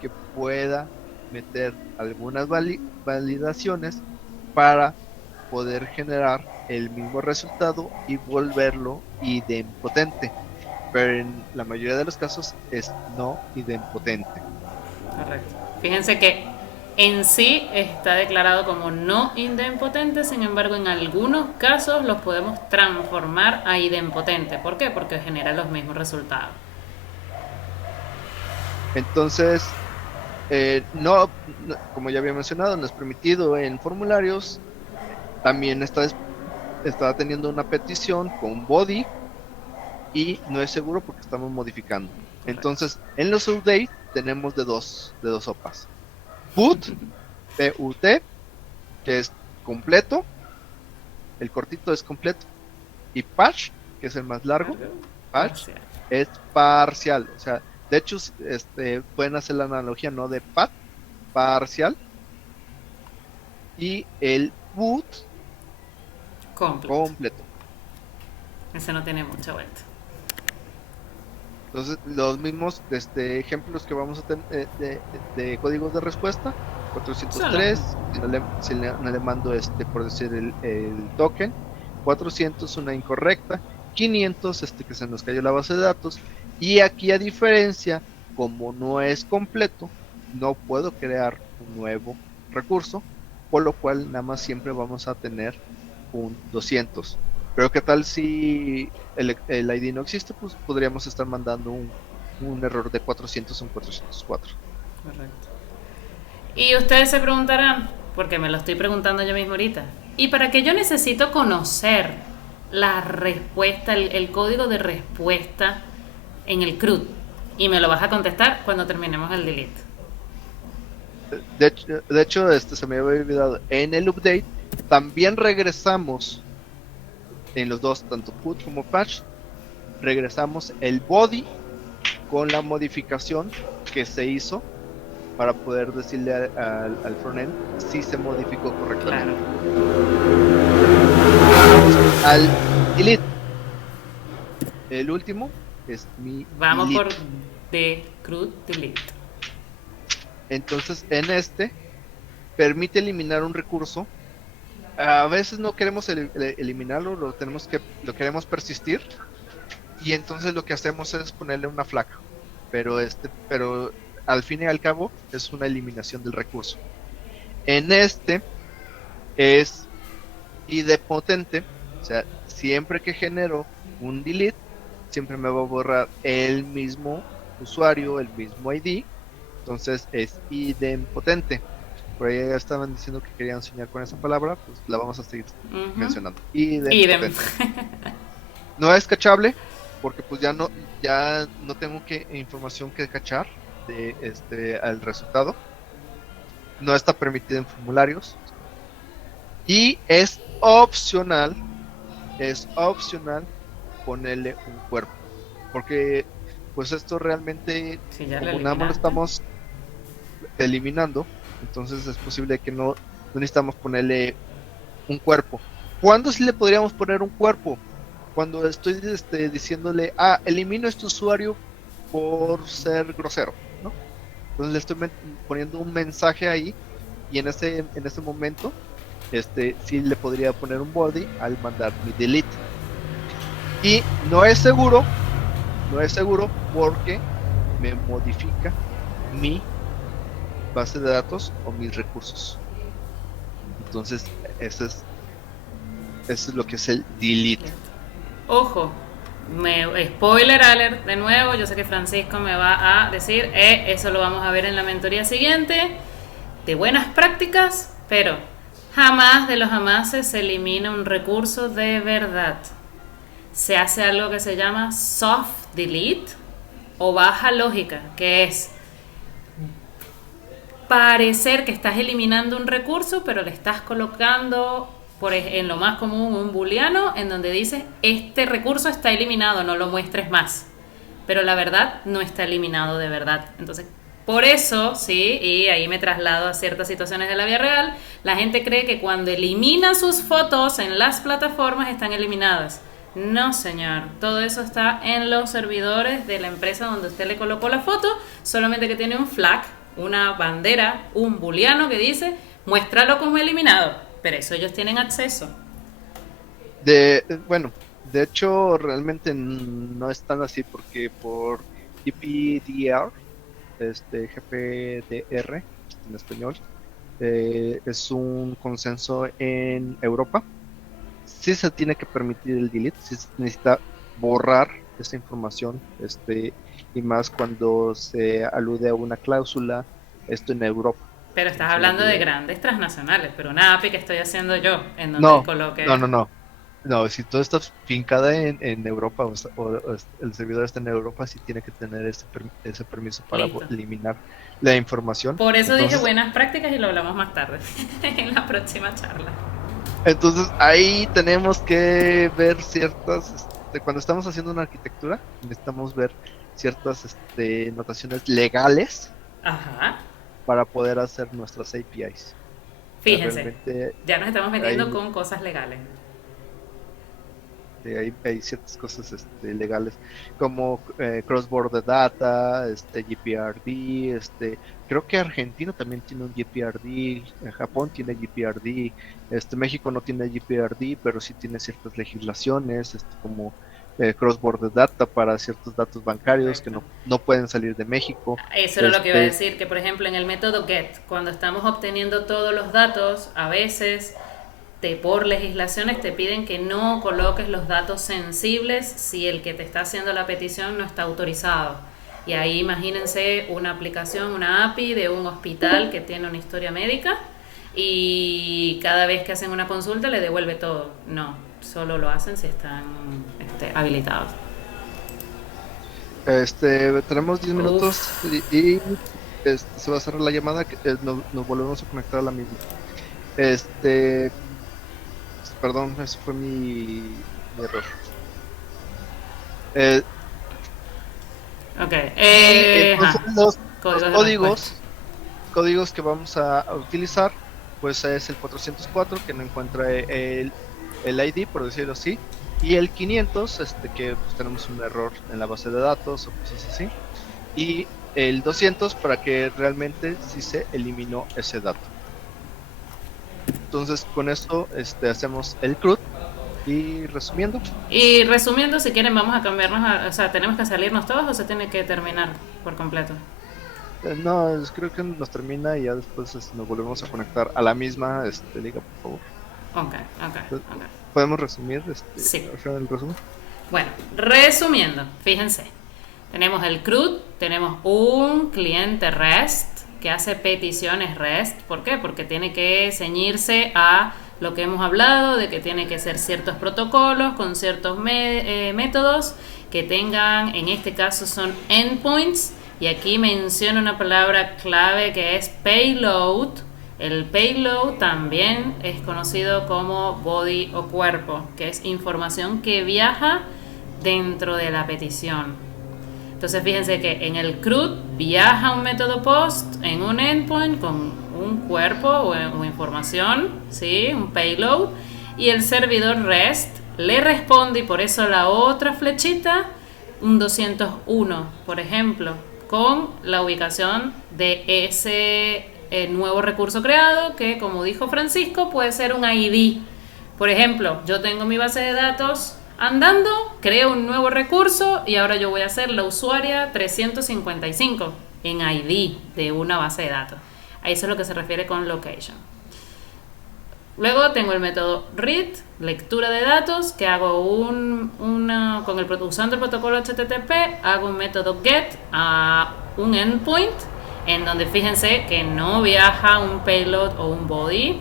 que pueda meter algunas validaciones para poder generar el mismo resultado y volverlo idempotente. Pero en la mayoría de los casos es no idempotente. Correcto. Fíjense que en sí está declarado como no idempotente, sin embargo en algunos casos los podemos transformar a idempotente. ¿Por qué? Porque genera los mismos resultados. Entonces, como ya había mencionado, no es permitido en formularios. También está teniendo una petición con body y no es seguro porque estamos modificando. Correcto. Entonces, en los updates tenemos de dos sopas. Put, P-U-T, que es completo, el cortito es completo, y patch, que es el más largo, patch, Parcial. es parcial. O sea, de hecho, pueden hacer la analogía, ¿no? De pat, parcial, y el boot Completo. completo. Ese no tiene mucha vuelta. Entonces, los mismos ejemplos que vamos a tener de códigos de respuesta, 403, si no le mando por decir el token, 400 una incorrecta, 500 que se nos cayó la base de datos, y aquí a diferencia, como no es completo, no puedo crear un nuevo recurso, por lo cual nada más siempre vamos a tener un 200. Pero qué tal si el ID no existe, pues podríamos estar mandando un error de 400 a un 404. Correcto. Y ustedes se preguntarán, porque me lo estoy preguntando yo mismo ahorita, ¿y para qué yo necesito conocer la respuesta, el código de respuesta en el CRUD? Y me lo vas a contestar cuando terminemos el delete. De hecho, se me había olvidado, en el update también regresamos en los dos, tanto put como patch, regresamos el body con la modificación que se hizo para poder decirle al frontend si se modificó correctamente. Claro. Al delete, el último es mi Vamos delete. por de CRUD delete. Entonces, en permite eliminar un recurso. A veces no queremos eliminarlo, lo queremos persistir, y entonces lo que hacemos es ponerle una flaca, pero al fin y al cabo es una eliminación del recurso. En es idempotente, o sea, siempre que genero un delete, siempre me va a borrar el mismo usuario, el mismo ID, entonces es idempotente. Por ahí ya estaban diciendo que querían enseñar con esa palabra, pues la vamos a seguir mencionando. Idem. No es cachable, porque pues ya no tengo información que cachar al resultado. No está permitida en formularios. Y es opcional ponerle un cuerpo. Porque pues esto realmente, Si ya como nada más lo estamos eliminando, entonces es posible que no no necesitamos ponerle un cuerpo. ¿Cuándo sí le podríamos poner un cuerpo? Cuando estoy diciéndole, elimino este usuario por ser grosero, ¿no? Entonces le estoy poniendo un mensaje ahí y en ese momento sí le podría poner un body al mandar mi delete. Y no es seguro porque me modifica mi base de datos o mis recursos. Entonces, eso es lo que es el delete. Ojo, spoiler alert de nuevo, yo sé que Francisco me va a decir, eso lo vamos a ver en la mentoría siguiente, de buenas prácticas, pero jamás de los jamases se elimina un recurso de verdad. Se hace algo que se llama soft delete o baja lógica, que es parecer que estás eliminando un recurso, pero le estás colocando en lo más común un booleano en donde dices este recurso está eliminado, no lo muestres más, pero la verdad no está eliminado de verdad. Entonces por eso, sí, y ahí me traslado a ciertas situaciones de la vida real, la gente cree que cuando elimina sus fotos en las plataformas están eliminadas. No, señor, todo eso está en los servidores de la empresa donde usted le colocó la foto, solamente que tiene un flag, una bandera, un booleano que dice muéstralo como eliminado, pero eso ellos tienen acceso. Bueno, de hecho realmente no es tan así porque por GPDR, GPDR en español, es un consenso en Europa. Sí se tiene que permitir el delete, sí se necesita borrar esa información, y más cuando se alude a una cláusula, esto en Europa. Pero estás hablando de grandes transnacionales, pero una API que estoy haciendo yo, en donde No, coloque... no, si todo está fincada en Europa o el servidor está en Europa, sí tiene que tener ese permiso para Listo. eliminar la información. Por eso Entonces, dije buenas prácticas y lo hablamos más tarde, en la próxima charla. Entonces ahí tenemos que ver ciertas, cuando estamos haciendo una arquitectura, necesitamos ver ciertas notaciones legales Ajá. para poder hacer nuestras APIs. Fíjense, Realmente ya nos estamos metiendo hay, con cosas legales. hay ciertas cosas legales como cross-border data, GPRD, creo que Argentina también tiene un GPRD, Japón tiene GPRD, México no tiene GPRD, pero sí tiene ciertas legislaciones, como cross-border data para ciertos datos bancarios que no pueden salir de México. Eso era lo que iba a decir, que por ejemplo en el método GET, cuando estamos obteniendo todos los datos, a veces por legislaciones te piden que no coloques los datos sensibles si el que te está haciendo la petición no está autorizado. Y ahí imagínense una aplicación, una API de un hospital que tiene una historia médica y cada vez que hacen una consulta le devuelve todo. No, solo lo hacen si están habilitados. Tenemos 10 minutos y se va a cerrar la llamada, nos volvemos a conectar a la misma. Perdón, eso fue mi error. Ok. Entonces los códigos que vamos a utilizar, pues es el 404 que no encuentra el ID, por decirlo así, y el 500, que pues tenemos un error en la base de datos o cosas así, y el 200 para que realmente sí se eliminó ese dato. Entonces con esto hacemos el CRUD. Y resumiendo, si quieren vamos a cambiarnos, o sea, ¿tenemos que salirnos todos o se tiene que terminar por completo? no, creo que nos termina y ya después nos volvemos a conectar a la misma liga, por favor. Ok. ¿Podemos resumir sí. el resumen? Bueno, resumiendo, fíjense, tenemos el CRUD, tenemos un cliente REST que hace peticiones REST. ¿Por qué? Porque tiene que ceñirse a lo que hemos hablado, de que tiene que ser ciertos protocolos con ciertos métodos que tengan, en este caso son endpoints, y aquí menciono una palabra clave que es payload. El payload también es conocido como body o cuerpo, que es información que viaja dentro de la petición. Entonces fíjense que en el CRUD viaja un método POST en un endpoint con un cuerpo o información, ¿sí? Un payload, y el servidor REST le responde, y por eso la otra flechita, un 201, por ejemplo, con la ubicación de ese nuevo recurso creado, que como dijo Francisco, puede ser un ID. Por ejemplo, yo tengo mi base de datos andando, creo un nuevo recurso y ahora yo voy a hacer la usuaria 355 en ID de una base de datos. A eso es lo que se refiere con location. Luego tengo el método read, lectura de datos, que hago usando el protocolo HTTP, hago un método get a un endpoint, en donde fíjense que no viaja un payload o un body.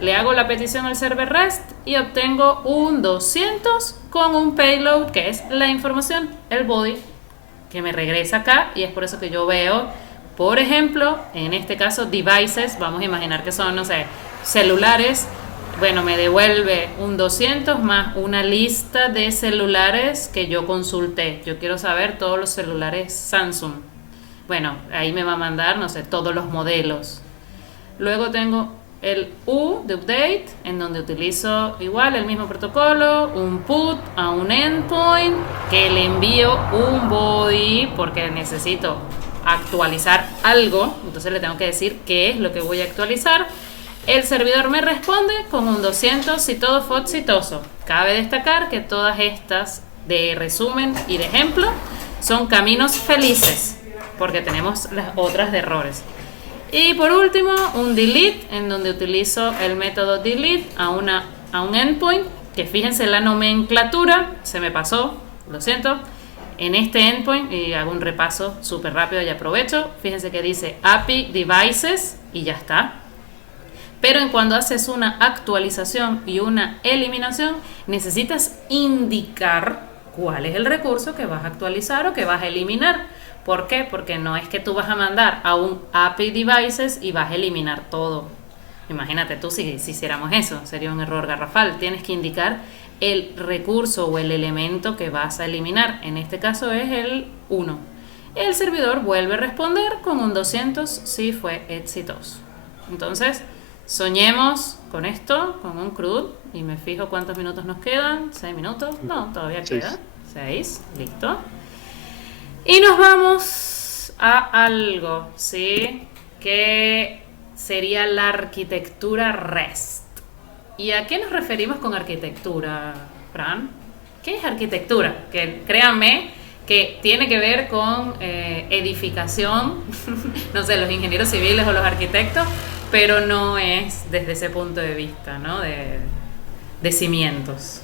Le hago la petición al server REST y obtengo un 200 con un payload que es la información, el body, que me regresa acá, y es por eso que yo veo, por ejemplo, en este caso devices, vamos a imaginar que son, no sé, celulares. Bueno, me devuelve un 200 más una lista de celulares que yo consulté. Yo quiero saber todos los celulares Samsung. Bueno, ahí me va a mandar, no sé, todos los modelos. Luego tengo el U de update, en donde utilizo igual el mismo protocolo, un put a un endpoint, que le envío un body porque necesito actualizar algo, entonces le tengo que decir qué es lo que voy a actualizar. El servidor me responde con un 200 si todo fue exitoso. Cabe destacar que todas estas de resumen y de ejemplo son caminos felices, porque tenemos las otras de errores. Y por último, un delete, en donde utilizo el método delete a un endpoint, que fíjense la nomenclatura, se me pasó, lo siento. En este endpoint, y hago un repaso súper rápido y aprovecho, fíjense que dice API Devices y ya está. Pero en cuando haces una actualización y una eliminación, necesitas indicar cuál es el recurso que vas a actualizar o que vas a eliminar. ¿Por qué? Porque no es que tú vas a mandar a un API Devices y vas a eliminar todo. Imagínate tú si hiciéramos eso, sería un error garrafal. Tienes que indicar el recurso o el elemento que vas a eliminar. En este caso es el 1. El servidor vuelve a responder con un 200 si fue exitoso. Entonces, soñemos con esto, con un CRUD, y me fijo cuántos minutos nos quedan. 6 minutos, no, todavía queda 6, listo. Y nos vamos a algo, ¿sí? Que sería la arquitectura REST. ¿Y a qué nos referimos con arquitectura, Fran? ¿Qué es arquitectura? Que créanme que tiene que ver con edificación, no sé, los ingenieros civiles o los arquitectos, pero no es desde ese punto de vista, ¿no? De cimientos.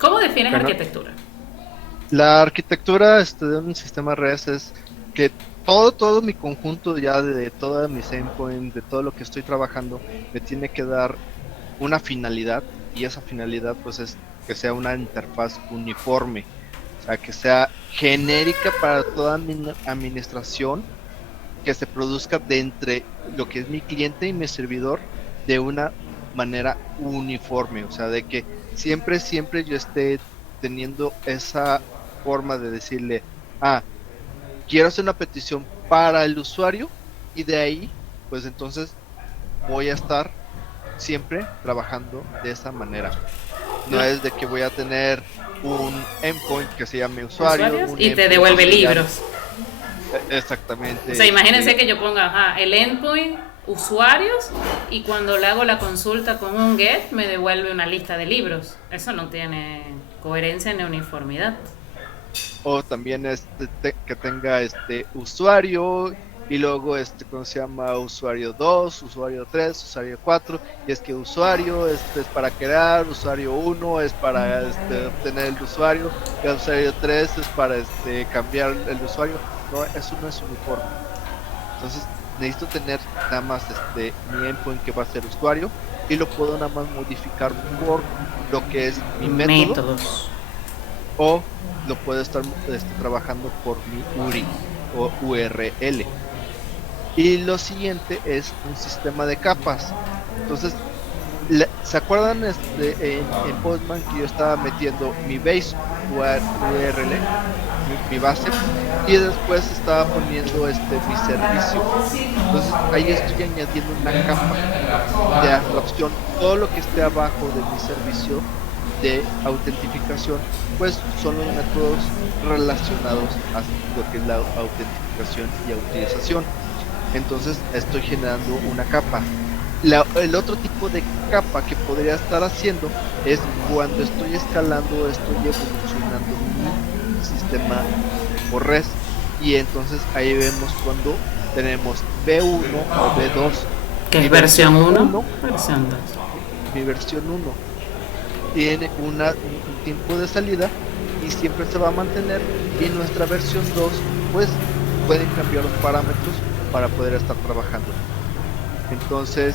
¿Cómo defines arquitectura? La arquitectura de un sistema REST es que todo mi conjunto ya de todas mis endpoints, de todo lo que estoy trabajando, me tiene que dar una finalidad, y esa finalidad pues es que sea una interfaz uniforme, o sea, que sea genérica para toda mi administración, que se produzca de entre lo que es mi cliente y mi servidor de una manera uniforme, o sea, de que siempre yo esté teniendo esa forma de decirle, quiero hacer una petición para el usuario, y de ahí pues entonces voy a estar siempre trabajando de esa manera. No es de que voy a tener un endpoint que se llame usuario y te devuelve libros. Exactamente. O sea, imagínense que yo ponga el endpoint usuarios, y cuando le hago la consulta con un get me devuelve una lista de libros. Eso no tiene coherencia ni uniformidad. O también que tenga usuario, y luego ¿cómo se llama? Usuario 2, usuario 3, usuario 4, y es que usuario es para crear, usuario 1 es para obtener el usuario, y el usuario 3 es para cambiar el usuario. No, eso no es uniforme. Entonces necesito tener nada más mi endpoint que va a ser usuario, y lo puedo nada más modificar por lo que es mi métodos, o lo puedo estar trabajando por mi URI o URL. Y lo siguiente es un sistema de capas. Entonces, ¿se acuerdan en Postman que yo estaba metiendo mi base URL? mi base, y después estaba poniendo mi servicio. Entonces ahí estoy añadiendo una capa de abstracción. Todo lo que esté abajo de mi servicio de autentificación, pues son los métodos relacionados a lo que es la autentificación y autorización. Entonces estoy generando una capa. El otro tipo de capa que podría estar haciendo es cuando estoy escalando, estoy evolucionando mi sistema por red, y entonces ahí vemos cuando tenemos B1 o B2. ¿Qué es versión 1? Versión 2. Mi versión 1 tiene un tiempo de salida y siempre se va a mantener, y nuestra versión 2 pues pueden cambiar los parámetros para poder estar trabajando. Entonces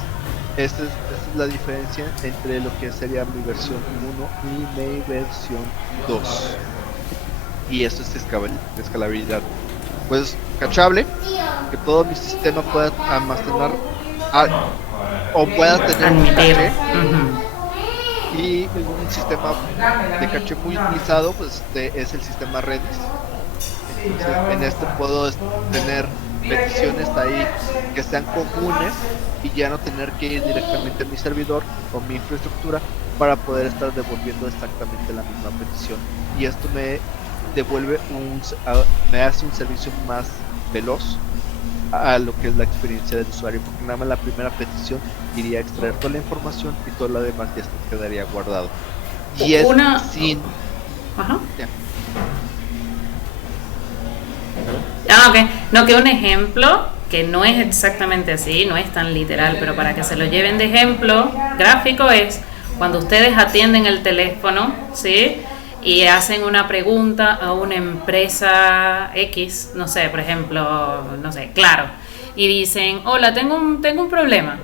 esta es la diferencia entre lo que sería mi versión 1 y mi versión 2, y esto es escalabilidad, pues cachable, que todo mi sistema pueda almacenar o pueda tener un caché. Y un sistema de caché muy utilizado pues es el sistema Redis. Entonces en este puedo tener peticiones ahí que sean comunes y ya no tener que ir directamente a mi servidor o mi infraestructura para poder estar devolviendo exactamente la misma petición, y esto me devuelve me hace un servicio más veloz a lo que es la experiencia del usuario, porque nada más la primera petición iría a extraer toda la información y todo lo demás ya quedaría guardado. Y es sin... Ajá. Ya. Ok. No, que un ejemplo que no es exactamente así, no es tan literal, pero para que se lo lleven de ejemplo gráfico es cuando ustedes atienden el teléfono, ¿sí? Y hacen una pregunta a una empresa X, no sé, por ejemplo, no sé, Claro, y dicen, hola, tengo un problema.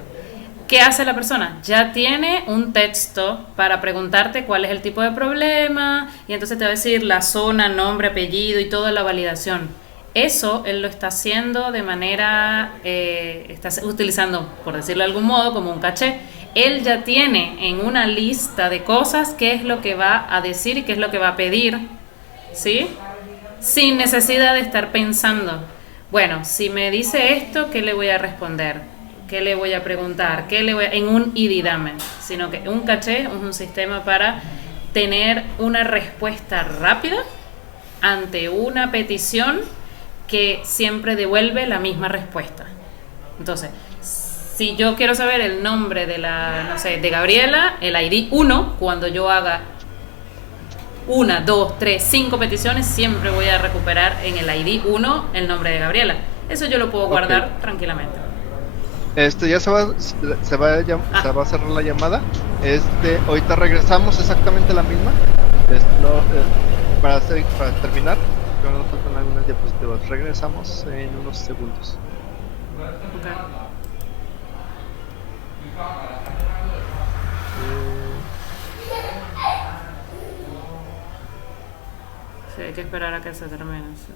¿Qué hace la persona? Ya tiene un texto para preguntarte cuál es el tipo de problema, y entonces te va a decir la zona, nombre, apellido y toda la validación. Eso él lo está haciendo de manera, está utilizando, por decirlo de algún modo, como un caché. Él ya tiene en una lista de cosas qué es lo que va a decir y qué es lo que va a pedir, ¿sí? Sin necesidad de estar pensando, bueno, si me dice esto, ¿qué le voy a responder? ¿Qué le voy a preguntar? En un IDIDAME? Sino que un caché es un sistema para tener una respuesta rápida ante una petición que siempre devuelve la misma respuesta. Entonces, si yo quiero saber el nombre de de Gabriela, el ID 1, cuando yo haga 1, 2, 3, 5 peticiones, siempre voy a recuperar en el ID 1 el nombre de Gabriela. Eso yo lo puedo guardar tranquilamente. Ya se va a cerrar la llamada. Ahorita regresamos exactamente la misma. Para terminar, que nos faltan algunas diapositivas. Regresamos en unos segundos. Okay. Sí, hay que esperar a que se termine. Sí.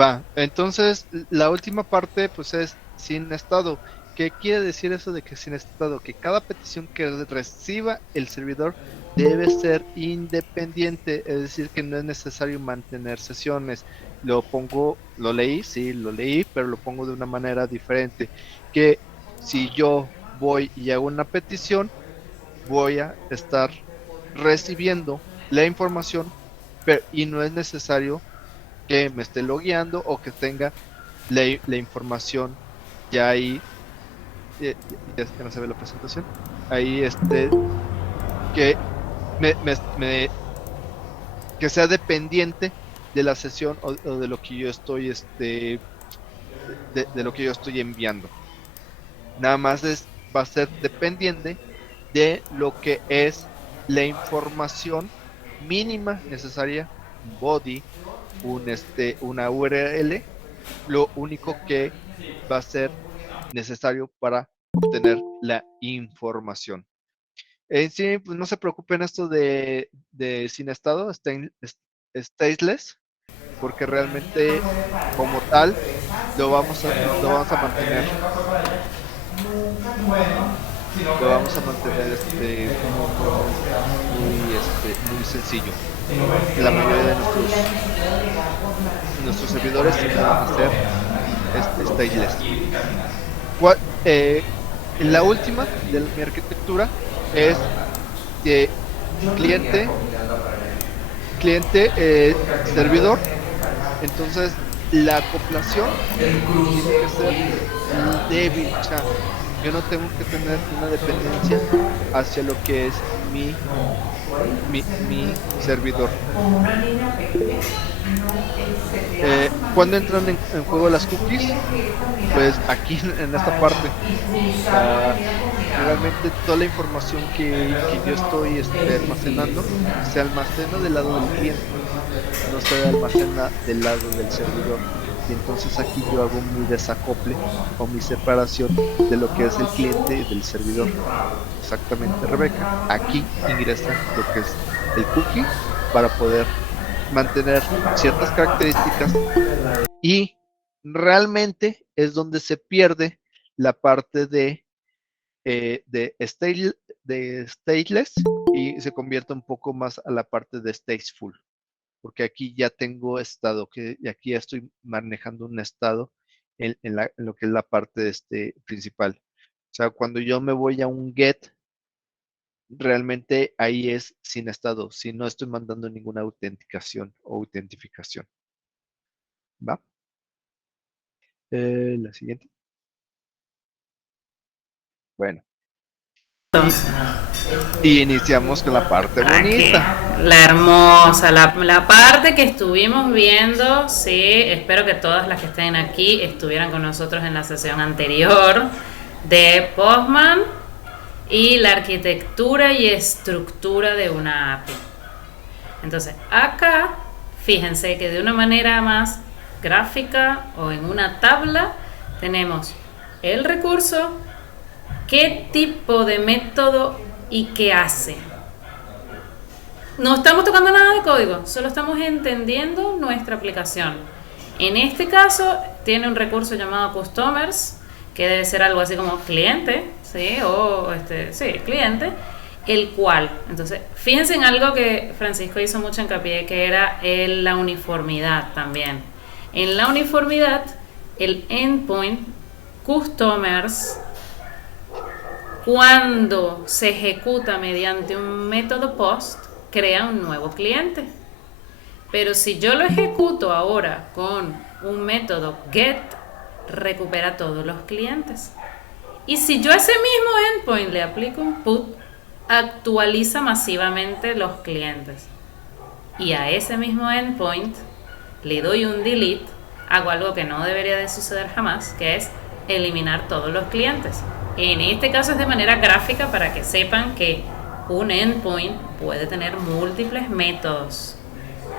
Va, entonces la última parte pues es sin estado. ¿Qué quiere decir eso de que sin estado? Que cada petición que reciba el servidor debe ser independiente, es decir, que no es necesario mantener sesiones. Lo leí, sí, lo leí, pero lo pongo de una manera diferente. Que si yo voy y hago una petición, voy a estar recibiendo la información, y no es necesario que me esté logueando o que tenga la información ya ahí. Ya es que no se ve la presentación ahí, que que sea dependiente de la sesión o de lo que yo estoy de lo que yo estoy enviando. Nada más va a ser dependiente de lo que es la información mínima necesaria, un body, una URL, lo único que va a ser necesario para obtener la información. En sí, pues no se preocupen esto de sin estado, stateless, porque realmente como tal lo vamos a mantener muy sencillo. La mayoría de nuestros servidores siempre van a ser stateless. La última de mi arquitectura es que servidor. Entonces la acoplación tiene que ser débil. O sea, yo no tengo que tener una dependencia hacia lo que es mi servidor. ¿Cuándo entran en juego las cookies? Pues aquí en esta parte. Realmente toda la información que yo estoy almacenando se almacena del lado del cliente, no se almacena del lado del servidor. Y entonces aquí yo hago mi desacople o mi separación de lo que es el cliente y del servidor. Exactamente, Rebeca. Aquí ingresa lo que es el cookie para poder mantener ciertas características, y realmente es donde se pierde la parte de stateless y se convierte un poco más a la parte de stateful, porque aquí ya tengo estado, y aquí ya estoy manejando un estado en lo que es la parte principal. O sea, cuando yo me voy a un get, realmente ahí es sin estado, si no estoy mandando ninguna autenticación o autentificación. ¿Va? La siguiente. Bueno. Y iniciamos con la parte bonita. La hermosa, la parte que estuvimos viendo. Sí, espero que todas las que estén aquí estuvieran con nosotros en la sesión anterior de Postman y la arquitectura y estructura de una API. Entonces, acá, fíjense que de una manera más gráfica o en una tabla tenemos el recurso, qué tipo de método y qué hace. No estamos tocando nada de código, solo estamos entendiendo nuestra aplicación. En este caso tiene un recurso llamado customers, que debe ser algo así como cliente, ¿sí? Cliente, el cual, entonces, fíjense en algo que Francisco hizo mucho hincapié, que era la uniformidad también. En la uniformidad, el endpoint customers, cuando se ejecuta mediante un método post, crea un nuevo cliente. Pero si yo lo ejecuto ahora con un método get, recupera todos los clientes. Y si yo a ese mismo endpoint le aplico un put, actualiza masivamente los clientes. Y a ese mismo endpoint le doy un delete, hago algo que no debería de suceder jamás, que es eliminar todos los clientes. En este caso es de manera gráfica para que sepan que un endpoint puede tener múltiples métodos,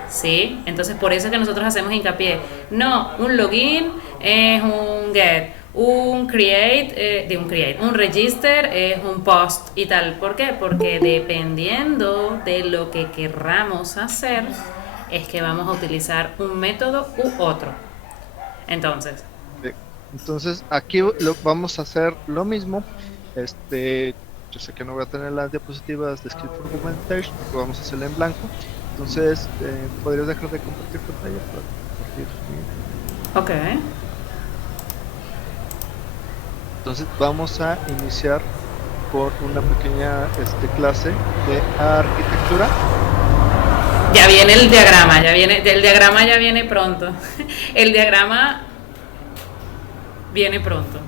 ¿sí? Entonces por eso es que nosotros hacemos hincapié. No, un login es un get, un register es un post y tal. ¿Por qué? Porque dependiendo de lo que querramos hacer es que vamos a utilizar un método u otro. Entonces Aquí vamos a hacer lo mismo. Yo sé que no voy a tener las diapositivas de Script for Documentation porque vamos a hacerla en blanco. Entonces, ¿podrías dejar de compartir pantalla para compartir? Ok. Entonces, vamos a iniciar por una pequeña clase de arquitectura. Ya viene el diagrama, el diagrama ya viene pronto. El diagrama viene pronto.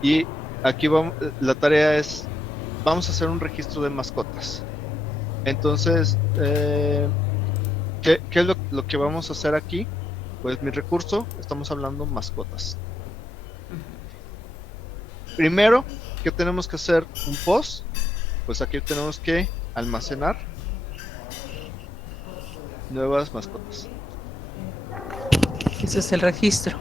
Y aquí la tarea es, vamos a hacer un registro de mascotas. Entonces, ¿Qué es lo que vamos a hacer aquí? Pues mi recurso, estamos hablando mascotas. Primero, ¿qué tenemos que hacer? Un post. Pues aquí tenemos que almacenar nuevas mascotas, Ese es el registro.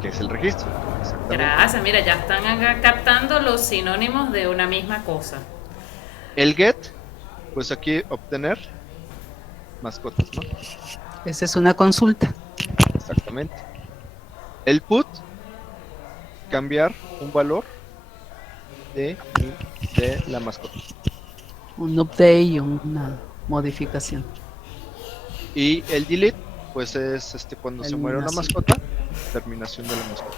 que es el registro. Exactamente. Gracias, mira, ya están acá captando los sinónimos de una misma cosa. El get, pues aquí obtener mascotas, ¿no? Esa es una consulta. Exactamente. El put, cambiar un valor de la mascota. Un update y una modificación. Y el delete, pues es cuando se muere una Eliminación. mascota, terminación de la mascota.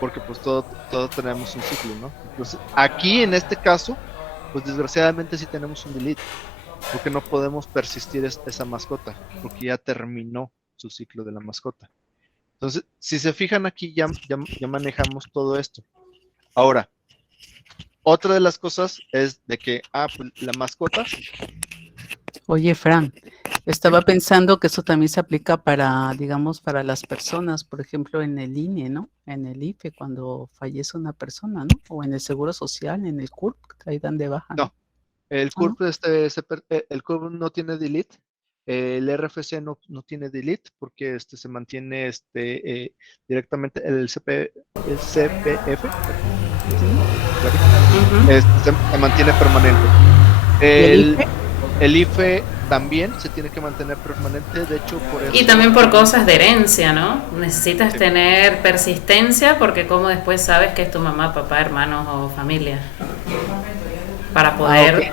Porque pues todo tenemos un ciclo, ¿no? Entonces, aquí en este caso, pues desgraciadamente sí tenemos un delete, porque no podemos persistir esa mascota, porque ya terminó su ciclo de la mascota. Entonces, si se fijan aquí, ya manejamos todo esto. Ahora, otra de las cosas es de que, pues la mascota, Oye, Fran, estaba pensando que eso también se aplica para, digamos, para las personas, por ejemplo, en el INE, ¿no? En el IFE, cuando fallece una persona, ¿no? O en el Seguro Social, en el CURP, ahí dan de baja, ¿no? No. El ¿Ah, no? CURP, el CURP no tiene delete, el RFC no tiene delete porque se mantiene directamente el CPF, se mantiene permanente. ¿Y el IFE? El IFE también se tiene que mantener permanente, de hecho por eso. Y también por cosas de herencia, ¿no? Necesitas Sí. tener persistencia porque como después sabes que es tu mamá, papá, hermanos o familia para poder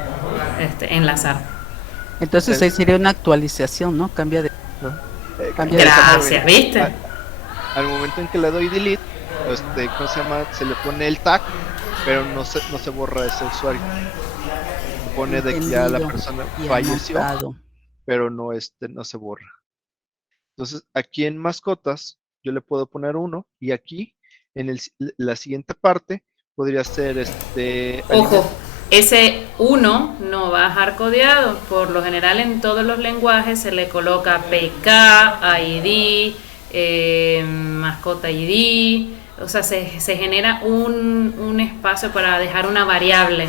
enlazar. Entonces ahí sería una actualización, ¿no? Cambia de... ¿No? Cambia de Gracias, ¿viste? Al momento en que le doy delete, ¿cómo se llama? Se le pone el tag, pero no se borra ese usuario. Se pone de que ya la entendido persona y falleció, anotado. pero no se borra. Entonces, aquí en mascotas, yo le puedo poner 1, y aquí, en la siguiente parte, podría ser Ojo, ese 1 no va hardcodeado. Por lo general en todos los lenguajes se le coloca PK, ID, mascota ID. O sea, se genera un espacio para dejar una variable.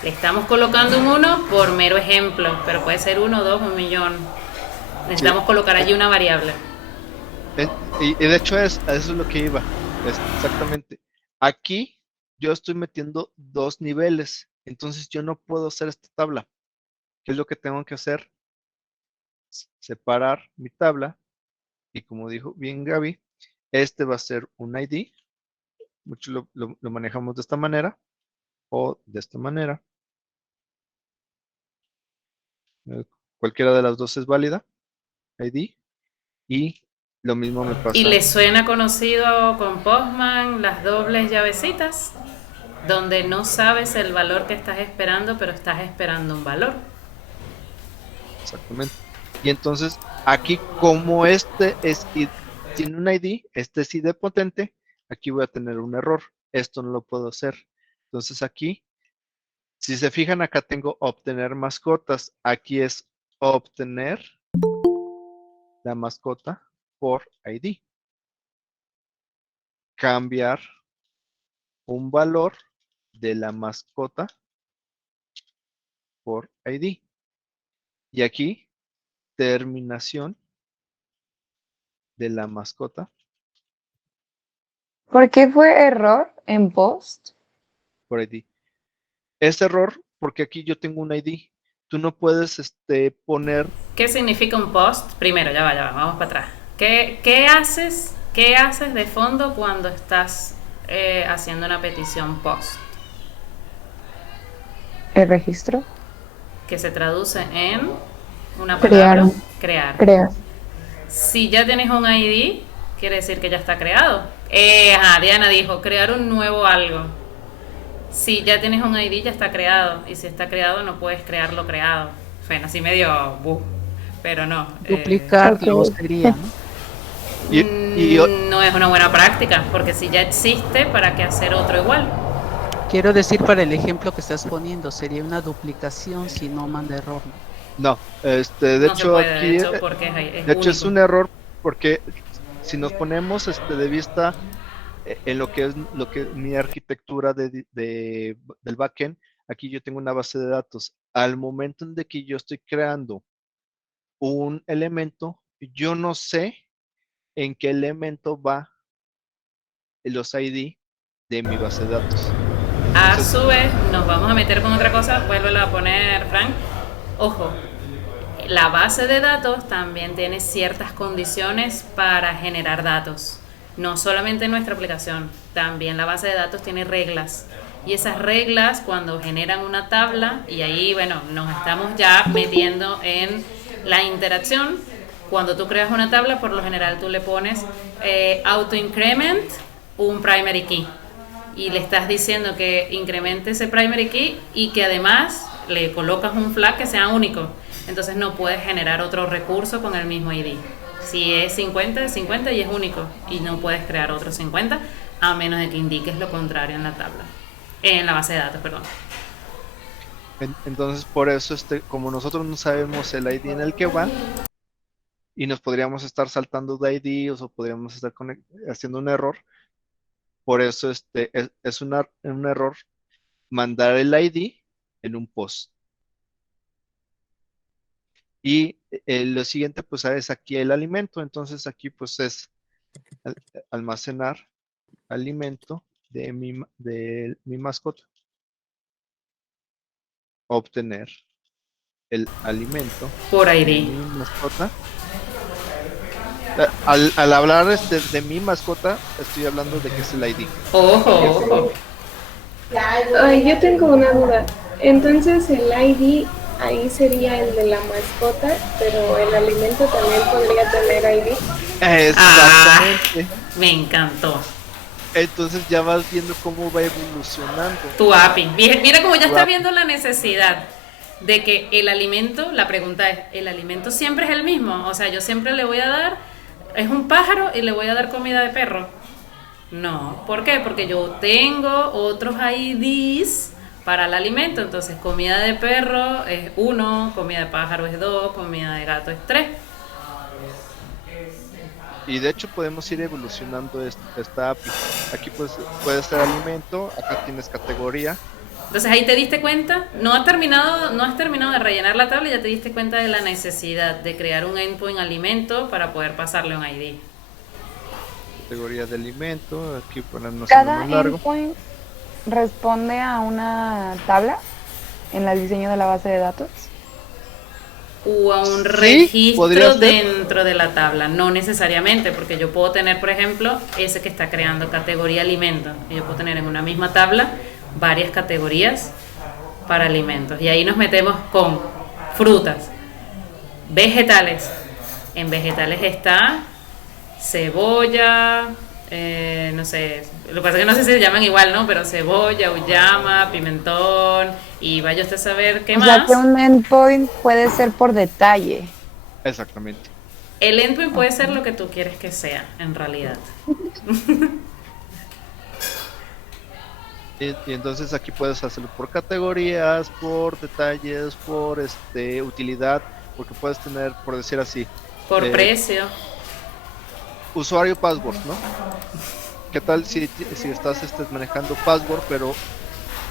Le estamos colocando un 1 por mero ejemplo, pero puede ser 1, 2, 1 millón. Necesitamos colocar allí una variable. Y de hecho a eso es lo que iba. Exactamente. Aquí yo estoy metiendo 2 niveles, entonces yo no puedo hacer esta tabla. ¿Qué es lo que tengo que hacer? Separar mi tabla, y como dijo bien Gaby, va a ser un ID. Muchos lo manejamos de esta manera o de esta manera. Cualquiera de las dos es válida, ID, y lo mismo me pasa. ¿Y le suena conocido con Postman las dobles llavecitas? Donde no sabes el valor que estás esperando, pero estás esperando un valor. Exactamente. Y entonces, aquí como tiene un ID, es idempotente, aquí voy a tener un error. Esto no lo puedo hacer. Entonces aquí, si se fijan, acá tengo obtener mascotas. Aquí es obtener la mascota por ID. Cambiar un valor de la mascota por ID. Y aquí, terminación de la mascota ¿Por qué fue error en post? por ID. Es error porque aquí yo tengo un ID. Tú no puedes poner. ¿Qué significa un post? Primero, ya va, vamos para atrás. ¿Qué haces de fondo cuando estás haciendo una petición post? El registro. Que se traduce en una palabra, crear. Si ya tienes un ID, quiere decir que ya está creado. Diana dijo, crear un nuevo algo. Si ya tienes un ID, ya está creado. Y si está creado, no puedes crearlo creado. Bueno, así medio pero no. Duplicarlo sería, ¿no? No es una buena práctica, porque si ya existe, ¿para qué hacer otro igual? Quiero decir, para el ejemplo que estás poniendo, sería una duplicación si no manda error, ¿no? No, de No se hecho puede, aquí, de hecho, porque es de hecho es único. un error porque si nos ponemos de vista en lo que es mi arquitectura del backend, aquí yo tengo una base de datos. Al momento en de que yo estoy creando un elemento, yo no sé en qué elemento va los ID de mi base de datos. A Entonces, su vez, nos vamos a meter con otra cosa, vuélvelo a poner, Frank. Ojo, la base de datos también tiene ciertas condiciones para generar datos. No solamente en nuestra aplicación, también la base de datos tiene reglas. Y esas reglas cuando generan una tabla, y ahí, bueno, nos estamos ya metiendo en la interacción. Cuando tú creas una tabla, por lo general tú le pones auto increment un primary key y le estás diciendo que incremente ese primary key y que además le colocas un flag que sea único. Entonces no puedes generar otro recurso con el mismo ID. Si es 50, es 50 y es único. Y no puedes crear otro 50 a menos de que indiques lo contrario en la tabla. En la base de datos, perdón. entonces por eso, como nosotros no sabemos el ID en el que va, y nos podríamos estar saltando de ID o podríamos estar haciendo un error, por eso es un error mandar el ID en un post. Y lo siguiente, pues es aquí el alimento. Entonces aquí pues es almacenar alimento de mi mascota. Obtener el alimento Por de ID. mi mascota. Al hablar de mi mascota, estoy hablando de que es el ID. Ojo, ojo. Ay, yo tengo una duda. Entonces el ID ahí sería el de la mascota, pero el alimento también podría tener ID. Exactamente. Me encantó. Entonces ya vas viendo cómo va evolucionando. Tu API. Mira cómo ya Tu está API. viendo la necesidad de que el alimento, la pregunta es, ¿el alimento siempre es el mismo? O sea, yo siempre le voy a dar, es un pájaro y le voy a dar comida de perro. No, ¿por qué? Porque yo tengo otros IDs para el alimento, entonces comida de perro es 1, comida de pájaro es 2, comida de gato es 3. Y de hecho podemos ir evolucionando esta API. Aquí pues puede ser alimento, acá tienes categoría. Entonces ahí te diste cuenta, no has terminado de rellenar la tabla y ya te diste cuenta de la necesidad de crear un endpoint alimento para poder pasarle un ID. Categoría de alimento, aquí ponernos algo Cada más largo. endpoint responde a una tabla en el diseño de la base de datos. O a un Sí, podría registro ser. dentro de la tabla, no necesariamente, porque yo puedo tener, por ejemplo, ese que está creando categoría alimento, y yo puedo tener en una misma tabla varias categorías para alimentos, y ahí nos metemos con frutas, vegetales. En vegetales está cebolla, no sé, lo que pasa es que no sé si se llaman igual, ¿no? Pero cebolla, uyama, pimentón, y vaya usted a saber qué O sea más. que un endpoint puede ser por detalle. Exactamente. El endpoint puede ser lo que tú quieres que sea, en realidad. Y entonces aquí puedes hacerlo por categorías, por detalles, por utilidad, porque puedes tener, por decir así, Por eh, precio. usuario password, ¿no? ¿Qué tal si estás manejando password, pero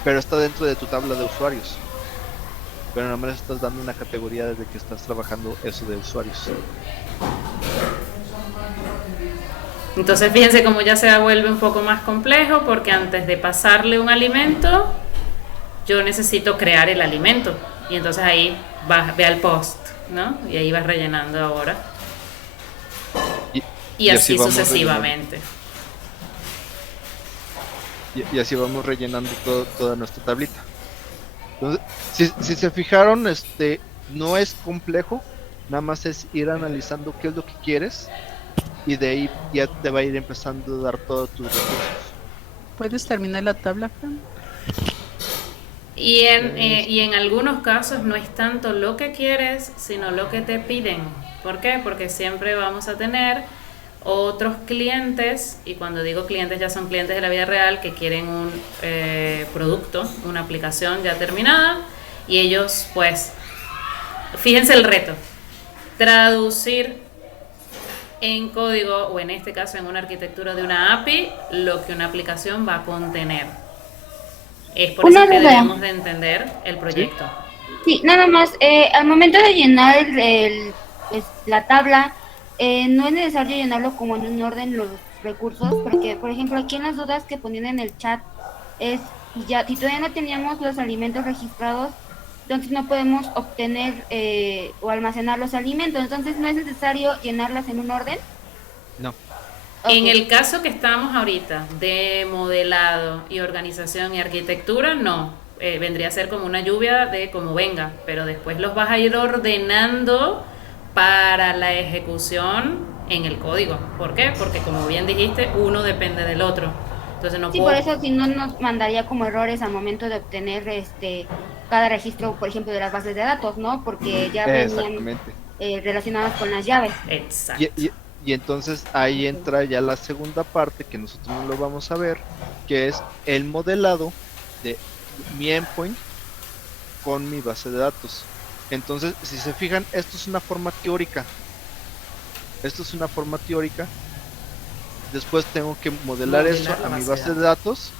está dentro de tu tabla de usuarios? Pero nada más estás dando una categoría desde que estás trabajando eso de usuarios. Entonces fíjense cómo ya se vuelve un poco más complejo porque antes de pasarle un alimento, yo necesito crear el alimento. Y entonces ahí ve al post, ¿no? Y ahí vas rellenando ahora. Y así vamos sucesivamente. Y así vamos rellenando toda nuestra tablita. Entonces, si se fijaron, no es complejo, nada más es ir analizando qué es lo que quieres y de ahí ya te va a ir empezando a dar todos tus recursos. ¿Puedes terminar la tabla, Fran? Y en algunos casos no es tanto lo que quieres, sino lo que te piden. ¿Por qué? Porque siempre vamos a tener otros clientes, y cuando digo clientes ya son clientes de la vida real que quieren un producto, una aplicación ya terminada, y ellos pues, fíjense el reto, traducir en código, o en este caso en una arquitectura de una API, lo que una aplicación va a contener. Es por Una eso que duda. debemos de entender el proyecto. Sí, nada más, al momento de llenar pues, la tabla, no es necesario llenarlo como en un orden los recursos, porque, por ejemplo, aquí en las dudas que ponían en el chat, es, ya, si todavía no teníamos los alimentos registrados, entonces no podemos obtener o almacenar los alimentos, entonces no es necesario llenarlas en un orden. No. En Ok. el caso que estamos ahorita de modelado y organización y arquitectura, no. Vendría a ser como una lluvia de como venga, pero después los vas a ir ordenando para la ejecución en el código. ¿Por qué? Porque como bien dijiste, uno depende del otro. Entonces no Sí, puedo... por eso si no nos mandaría como errores al momento de obtener cada registro, por ejemplo, de las bases de datos, ¿no? Porque ya venían Exactamente. relacionadas con las llaves. Exacto. Y entonces ahí entra ya la segunda parte que nosotros no lo vamos a ver, que es el modelado de mi endpoint con mi base de datos. Entonces, si se fijan, esto es una forma teórica. Esto es una forma teórica. Después tengo que modelar eso Modelar la a mi base de base de datos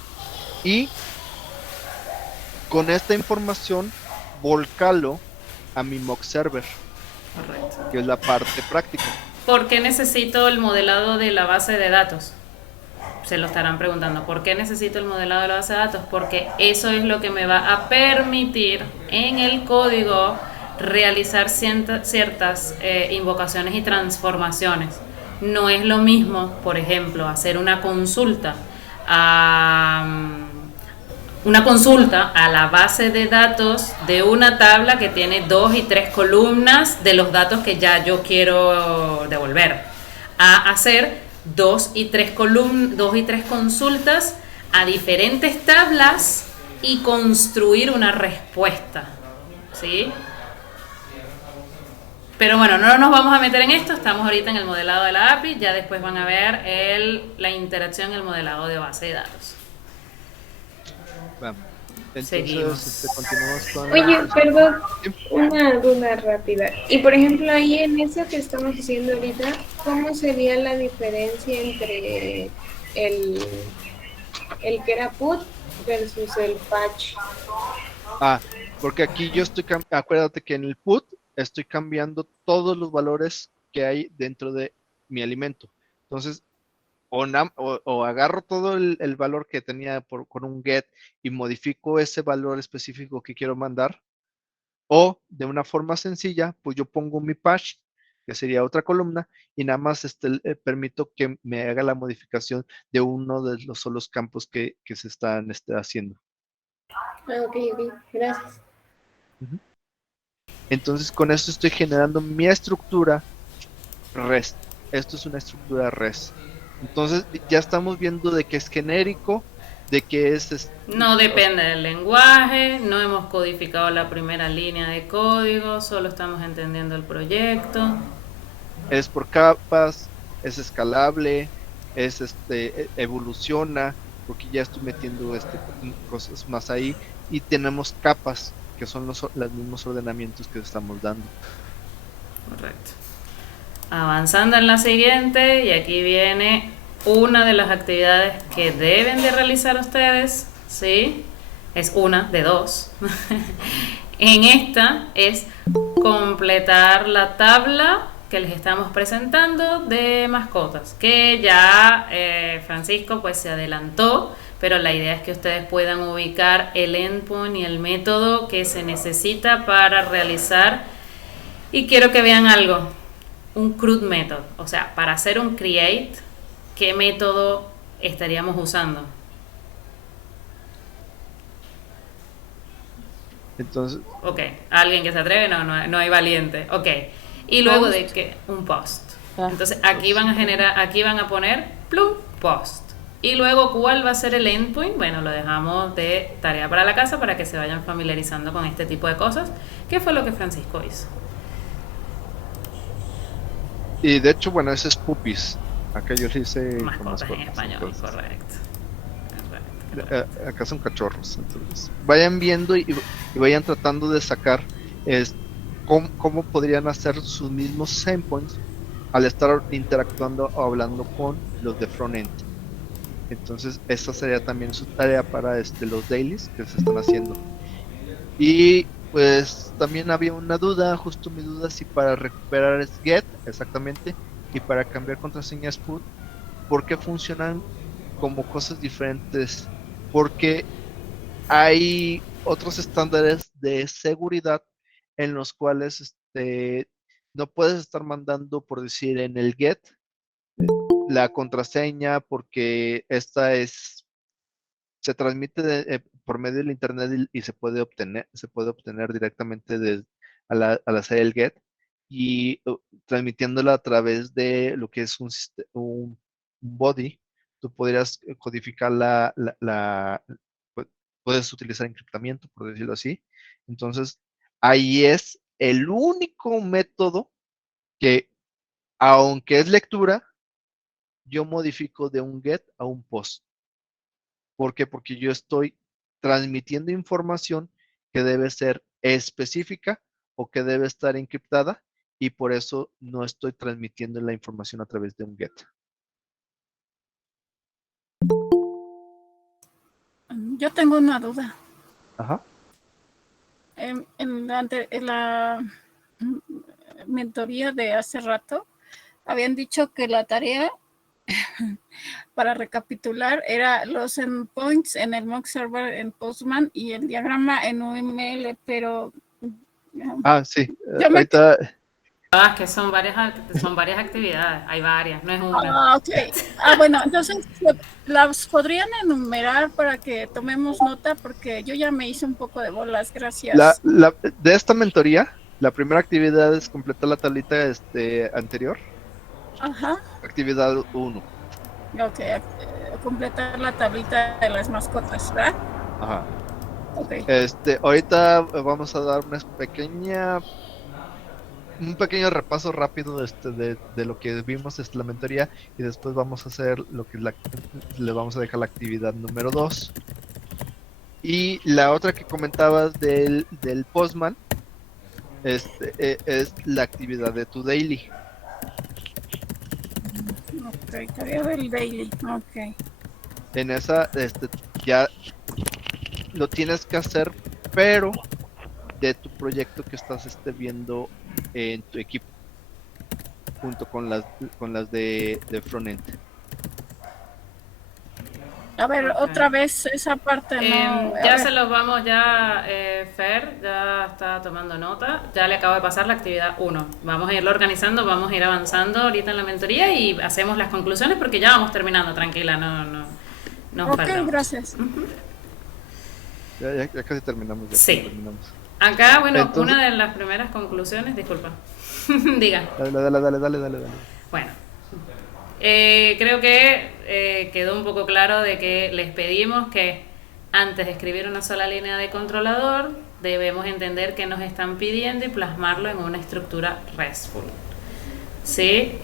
y con esta información volcarlo a mi mock server, Correcto. que es la parte práctica. ¿Por qué necesito el modelado de la base de datos? Se lo estarán preguntando. ¿Por qué necesito el modelado de la base de datos? Porque eso es lo que me va a permitir en el código realizar ciertas invocaciones y transformaciones. No es lo mismo, por ejemplo, hacer una consulta a la base de datos de una tabla que tiene 2 y 3 columnas de los datos que ya yo quiero devolver, a hacer 2 y 3 consultas a diferentes tablas y construir una respuesta, ¿sí? Pero bueno, no nos vamos a meter en esto, estamos ahorita en el modelado de la API, ya después van a ver la interacción, el modelado de base de datos. Vamos. Seguimos. Entonces, continuamos con... Oye, perdón, una duda rápida. Y por ejemplo, ahí en eso que estamos haciendo ahorita, ¿cómo sería la diferencia entre el que era put versus el patch? Porque aquí yo estoy, acuérdate que en el put estoy cambiando todos los valores que hay dentro de mi alimento. Entonces, o agarro todo el valor que tenía con un get y modifico ese valor específico que quiero mandar, o de una forma sencilla, pues yo pongo mi patch, que sería otra columna, y nada más permito que me haga la modificación de uno de los solos campos que se están haciendo. Ok, gracias. Entonces con esto estoy generando mi estructura REST. Esto es una estructura REST. Entonces ya estamos viendo de que es genérico, de que es... No depende del lenguaje, no hemos codificado la primera línea de código, solo estamos entendiendo el proyecto. Es por capas, es escalable, es evoluciona, porque ya estoy metiendo cosas más ahí, y tenemos capas que son los mismos ordenamientos que estamos dando. Correcto. Avanzando en la siguiente, y aquí viene una de las actividades que deben de realizar ustedes, ¿sí? Es una de dos. En esta es completar la tabla que les estamos presentando de mascotas, que ya Francisco pues se adelantó, pero la idea es que ustedes puedan ubicar el endpoint y el método que se necesita para realizar. Y quiero que vean algo, un CRUD method, o sea, para hacer un create, ¿qué método estaríamos usando? Entonces, Ok, ¿alguien que se atreve? No hay valiente. Ok, y luego de que un post. Entonces aquí van a generar, aquí van a poner plum, post. Y luego, ¿cuál va a ser el endpoint? Bueno, lo dejamos de tarea para la casa para que se vayan familiarizando con este tipo de cosas, que fue lo que Francisco hizo. y de hecho, bueno, ese es puppies. Acá yo le hice con Mascotas en mascotas, español, entonces. correcto. Acá son cachorros, entonces vayan viendo y vayan tratando de sacar cómo podrían hacer sus mismos endpoints al estar interactuando o hablando con los de frontend. Entonces esa sería también su tarea para los dailies que se están haciendo. Y pues también había una duda, justo mi duda, si para recuperar es get exactamente y para cambiar contraseñas put, ¿por qué funcionan como cosas diferentes? Porque hay otros estándares de seguridad en los cuales no puedes estar mandando, por decir, en el get la contraseña porque esta se transmite por medio del internet y se puede obtener directamente al hacer el get y transmitiéndola a través de lo que es un body. Tú podrías codificar puedes utilizar encriptamiento, por decirlo así. Entonces, ahí es el único método que, aunque es lectura, yo modifico de un get a un post. ¿Por qué? Porque yo estoy transmitiendo información que debe ser específica o que debe estar encriptada y por eso no estoy transmitiendo la información a través de un get. Yo tengo una duda. Ajá. En la mentoría de hace rato, habían dicho que la tarea, para recapitular, era los endpoints en el mock server en Postman y el diagrama en UML, pero... Sí. Ahorita... Que son varias actividades, hay varias, no es una. Ok. Bueno, entonces las podrían enumerar para que tomemos nota, porque yo ya me hice un poco de bolas, gracias. De esta mentoría, la primera actividad es completar la tablita anterior. Ajá. Actividad 1. Ok, completar la tablita de las mascotas, ¿verdad? Ajá. Ok. Ahorita vamos a dar un pequeño repaso rápido de lo que vimos la mentoría y después vamos a hacer lo que le vamos a dejar la actividad número 2. Y la otra que comentabas del Postman es la actividad de tu daily. Ok, tarea del daily, ok. En esa ya lo tienes que hacer, pero de tu proyecto que estás viendo en tu equipo, junto con las de frontend. A ver, otra vez esa parte, ¿no? Se los vamos Fer ya está tomando nota, ya le acabo de pasar la actividad 1. Vamos a irlo organizando, vamos a ir avanzando ahorita en la mentoría y hacemos las conclusiones porque ya vamos terminando, tranquila, no. Ok, gracias. Ya casi terminamos. Acá, bueno, entonces, una de las primeras conclusiones, disculpa, diga. Dale. Bueno, creo que quedó un poco claro de que les pedimos que antes de escribir una sola línea de controlador, debemos entender qué nos están pidiendo y plasmarlo en una estructura RESTful. ¿Sí?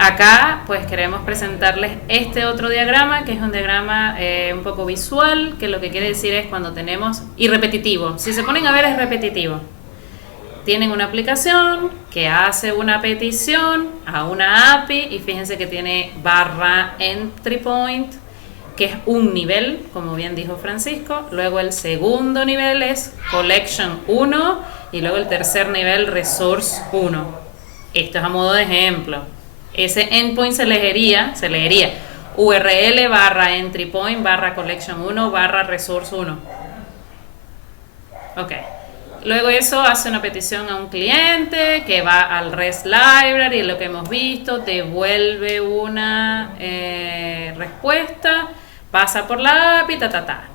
Acá pues queremos presentarles este otro diagrama, que es un diagrama un poco visual, que lo que quiere decir es cuando tenemos, y repetitivo, si se ponen a ver es repetitivo. Tienen una aplicación que hace una petición a una API y fíjense que tiene /entry point, que es un nivel, como bien dijo Francisco. Luego el segundo nivel es collection 1 y luego el tercer nivel resource 1. Esto es a modo de ejemplo. Ese endpoint se leería URL /entry point /collection 1 /resource 1. Ok. Luego eso hace una petición a un cliente que va al REST library, lo que hemos visto, devuelve una respuesta, pasa por la API,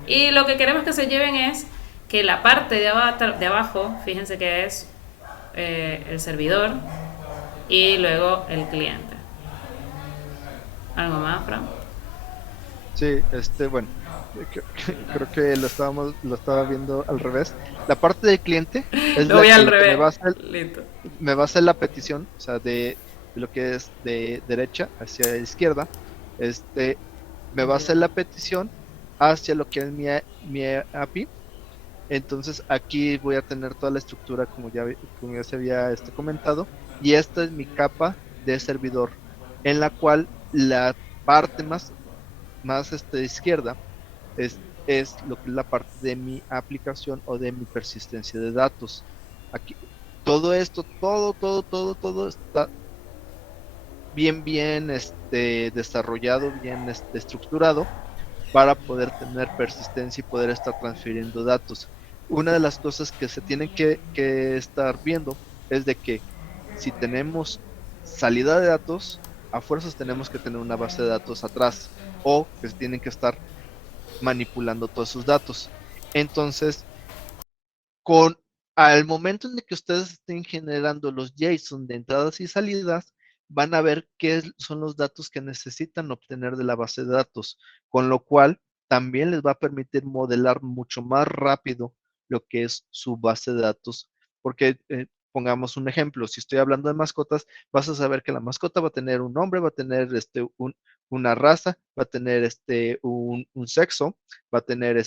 Y lo que queremos que se lleven es que la parte de abajo, fíjense que es el servidor y luego el cliente. ¿Algo más, Fran? Sí, bueno, creo que lo estaba viendo al revés. La parte del cliente es lo voy al revés. Me va a hacer la petición, o sea, lo que es de derecha hacia izquierda, me va a hacer la petición hacia lo que es mi API. Entonces aquí voy a tener toda la estructura como ya se había comentado, y esta es mi capa de servidor, en la cual la parte más izquierda es lo que es la parte de mi aplicación o de mi persistencia de datos. Aquí todo esto, todo está bien desarrollado, bien estructurado para poder tener persistencia y poder estar transfiriendo datos. Una de las cosas que se tienen que estar viendo es de que si tenemos salida de datos, a fuerzas tenemos que tener una base de datos atrás, o que se tienen que estar manipulando todos sus datos. Entonces, al momento en el que ustedes estén generando los JSON de entradas y salidas, van a ver qué son los datos que necesitan obtener de la base de datos, con lo cual también les va a permitir modelar mucho más rápido lo que es su base de datos, porque pongamos un ejemplo, si estoy hablando de mascotas, vas a saber que la mascota va a tener un nombre, va a tener una raza, va a tener un sexo, va a tener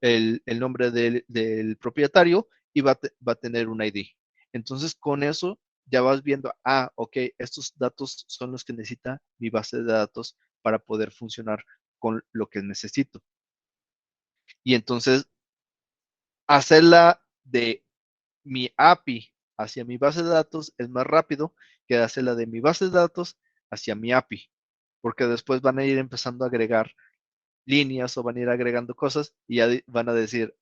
el nombre del propietario, y va a tener un ID. Entonces, con eso ya vas viendo, ok, estos datos son los que necesita mi base de datos para poder funcionar con lo que necesito. Y entonces, hacerla de mi API hacia mi base de datos es más rápido que hacerla de mi base de datos hacia mi API, porque después van a ir empezando a agregar líneas o van a ir agregando cosas y ya van a decir,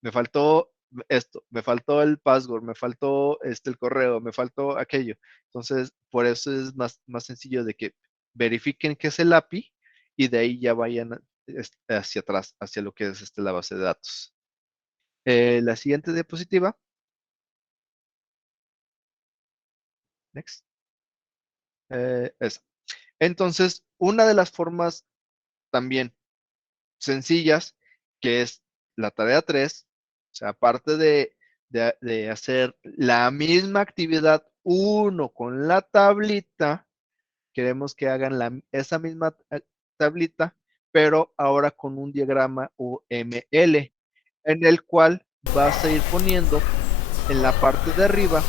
me faltó esto, me faltó el password, me faltó el correo, me faltó aquello. Entonces, por eso es más sencillo de que verifiquen qué es el API y de ahí ya vayan hacia atrás, hacia lo que es la base de datos. La siguiente diapositiva. Next. Esa. Entonces, una de las formas también sencillas, que es la tarea 3, o sea, aparte de hacer la misma actividad 1 con la tablita, queremos que hagan esa misma tablita, pero ahora con un diagrama UML, en el cual vas a ir poniendo en la parte de arriba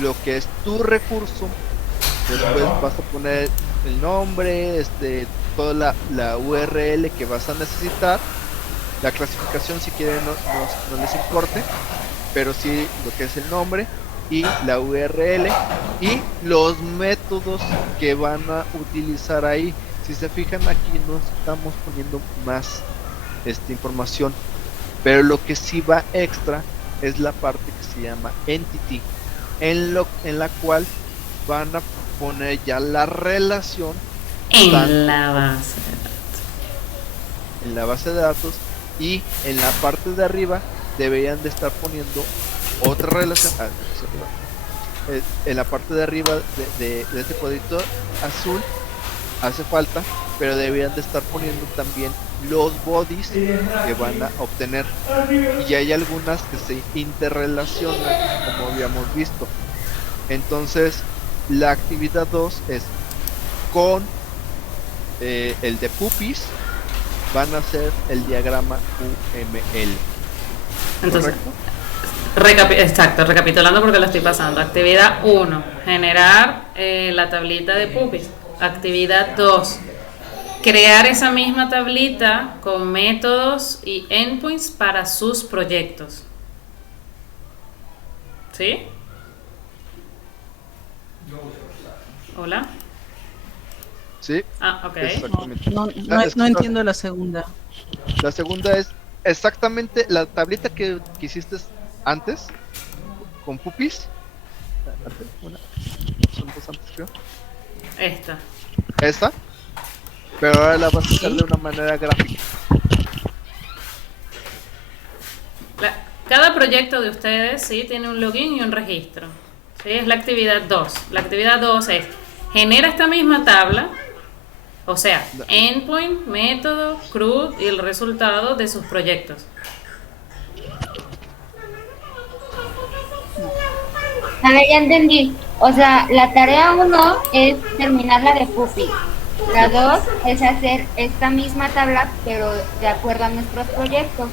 lo que es tu recurso. Después vas a poner el nombre, toda la URL que vas a necesitar, la clasificación si quieren no les importe, pero sí lo que es el nombre y la URL y los métodos que van a utilizar ahí. Si se fijan, aquí no estamos poniendo más información, pero lo que sí va extra es la parte que se llama entity, en la cual van a poner ya la relación en la base de datos. En la base de datos, y en la parte de arriba deberían de estar poniendo otra relación. En la parte de arriba de este cuadrito azul hace falta, pero deberían de estar poniendo también los bodies que van a obtener, y hay algunas que se interrelacionan como habíamos visto. Entonces la actividad 2 es con el de puppies, van a hacer el diagrama UML. Entonces, recapitulando porque lo estoy pasando. Actividad 1, generar la tablita de puppies. Actividad 2, crear esa misma tablita con métodos y endpoints para sus proyectos. ¿Sí? ¿Hola? Sí. Ok. Exactamente. No entiendo la segunda. La segunda es exactamente la tablita que hiciste antes con puppies. Son dos antes, creo. Esta. Pero ahora la vas a hacer de una manera gráfica. Cada proyecto de ustedes sí tiene un login y un registro. ¿Sí? Es la actividad 2. La actividad 2 es genera esta misma tabla, o sea, endpoint, método, CRUD y el resultado de sus proyectos. A ver, ya entendí. O sea, la tarea 1 es terminar la de Puppy. La 2 es hacer esta misma tabla, pero de acuerdo a nuestros proyectos.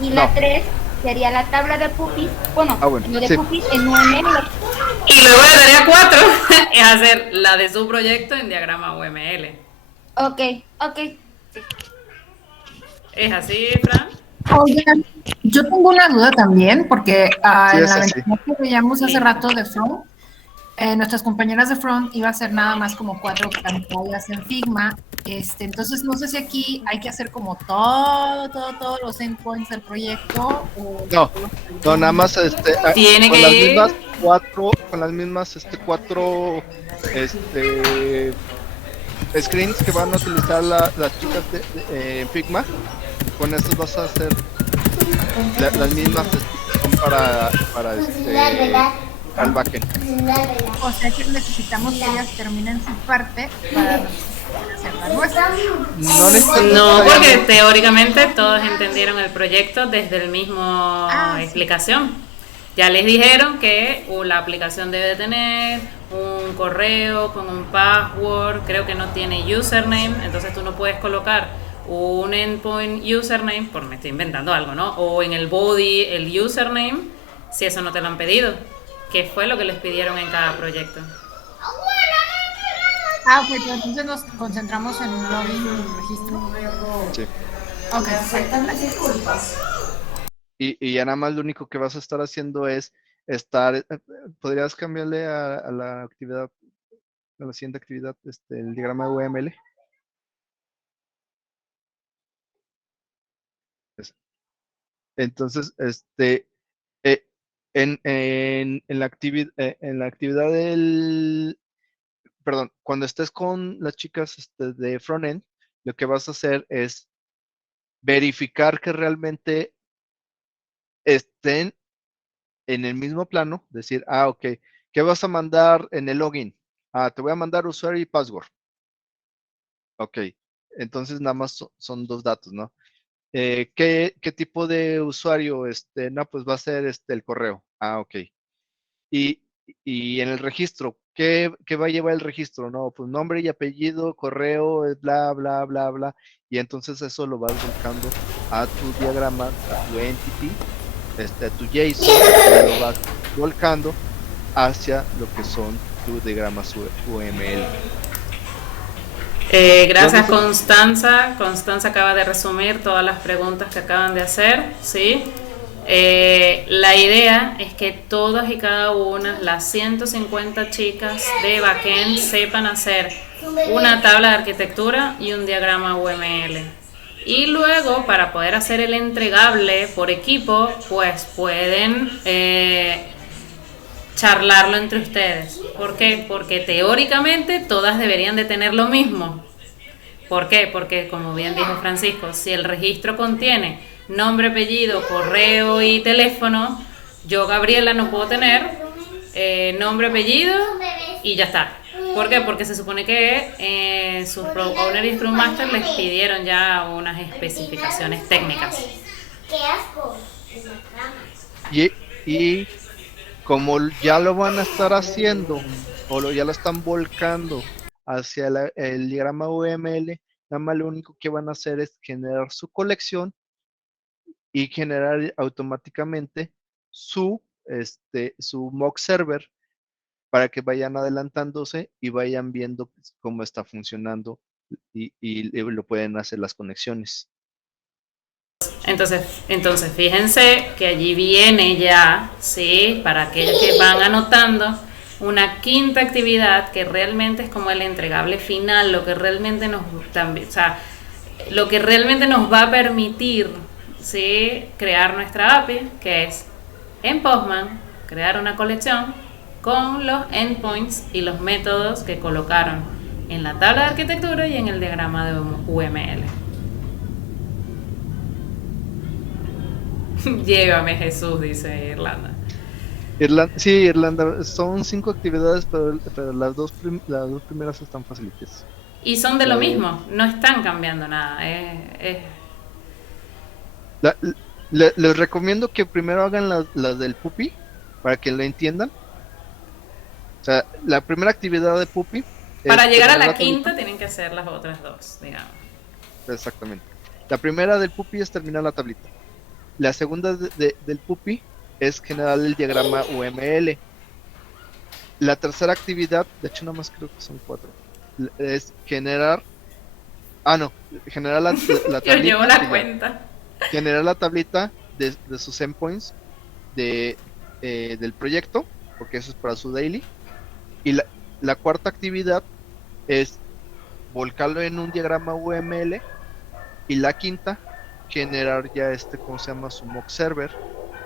Y la 3 sería la tabla de Puppies, bueno, lo de Puppies en UML. Y luego la tarea 4 es hacer la de su proyecto en diagrama UML. Ok. ¿Es así, Fran? Oigan, yo tengo una duda también, porque Sí, en es la así. ventana que veíamos hace rato de Front, nuestras compañeras de Front iba a ser nada más como 4 pantallas en Figma. Entonces no sé si aquí hay que hacer como todos los endpoints del proyecto. No, nada más Tiene con que las ir. mismas cuatro screens que van a utilizar las chicas en Figma. Con estas vas a hacer las mismas son para el backend. O sea que necesitamos que ellas terminen su parte para hacer la nuestra. No, porque teóricamente todos entendieron el proyecto desde el mismo explicación. Ya les dijeron que la aplicación debe tener un correo con un password, creo que no tiene username, entonces tú no puedes colocar un endpoint username, me estoy inventando algo, ¿no? O en el body el username, si eso no te lo han pedido, que fue lo que les pidieron en cada proyecto. Ok, pero entonces nos concentramos en un login y registro. Sí. Ok, perfecto, gracias. Y ya nada más lo único que vas a estar haciendo es ¿podrías cambiarle a la actividad, a la siguiente actividad, el diagrama de UML? Entonces, en la actividad perdón, cuando estés con las chicas de frontend, lo que vas a hacer es verificar que realmente estén en el mismo plano, decir, ok, ¿qué vas a mandar en el login? Te voy a mandar usuario y password. Ok, entonces nada más son 2 datos, ¿no? ¿Qué tipo de usuario? No, pues va a ser el correo. Ok. Y en el registro, ¿qué va a llevar el registro? No, pues nombre y apellido, correo, bla, bla, bla, bla. Y entonces eso lo vas volcando a tu diagrama, a tu entity, a tu JSON, y lo vas volcando hacia lo que son tus diagramas UML. Gracias, Constanza. Constanza acaba de resumir todas las preguntas que acaban de hacer, ¿sí? La idea es que todas y cada una, las 150 chicas de backend, sepan hacer una tabla de arquitectura y un diagrama UML. Y luego, para poder hacer el entregable por equipo, pues pueden charlarlo entre ustedes. ¿Por qué? Porque teóricamente todas deberían de tener lo mismo. ¿Por qué? Porque, como bien dijo Francisco, si el registro contiene nombre, apellido, correo y teléfono, yo, Gabriela, no puedo tener nombre, apellido y ya está. ¿Por qué? Porque se supone que sus Product Owner y Scrum Master les pidieron ya unas especificaciones técnicas. ¡Qué asco! Y como ya lo van a estar haciendo, ya lo están volcando hacia el diagrama UML, nada más lo único que van a hacer es generar su colección y generar automáticamente su mock server para que vayan adelantándose y vayan viendo cómo está funcionando y lo pueden hacer las conexiones. Entonces, fíjense que allí viene ya, ¿sí? Para aquellos que van anotando, una quinta actividad que realmente es como el entregable final, lo que realmente nos va a permitir, ¿sí?, crear nuestra API, que es en Postman crear una colección con los endpoints y los métodos que colocaron en la tabla de arquitectura y en el diagrama de UML. Llévame, Jesús, dice Irlanda. Sí, Irlanda, son 5 actividades, pero las dos primeras están facilitas. Y son de lo mismo, no están cambiando nada. Les recomiendo que primero hagan las del Puppy para que lo entiendan. O sea, la primera actividad de Puppy Para es llegar a terminar la la tablita. quinta tienen que hacer las otras dos, digamos. Exactamente. La primera del Puppy es terminar la tablita. La segunda del Puppy es generar el diagrama UML. La tercera actividad, de hecho, nada más creo que son 4, es generar. Ah, no, generar la Yo llevo tablita. la cuenta. Generar la tablita de sus endpoints del proyecto, porque eso es para su daily. Y la cuarta actividad es volcarlo en un diagrama UML. Y la quinta, generar ya ¿cómo se llama? Su mock server,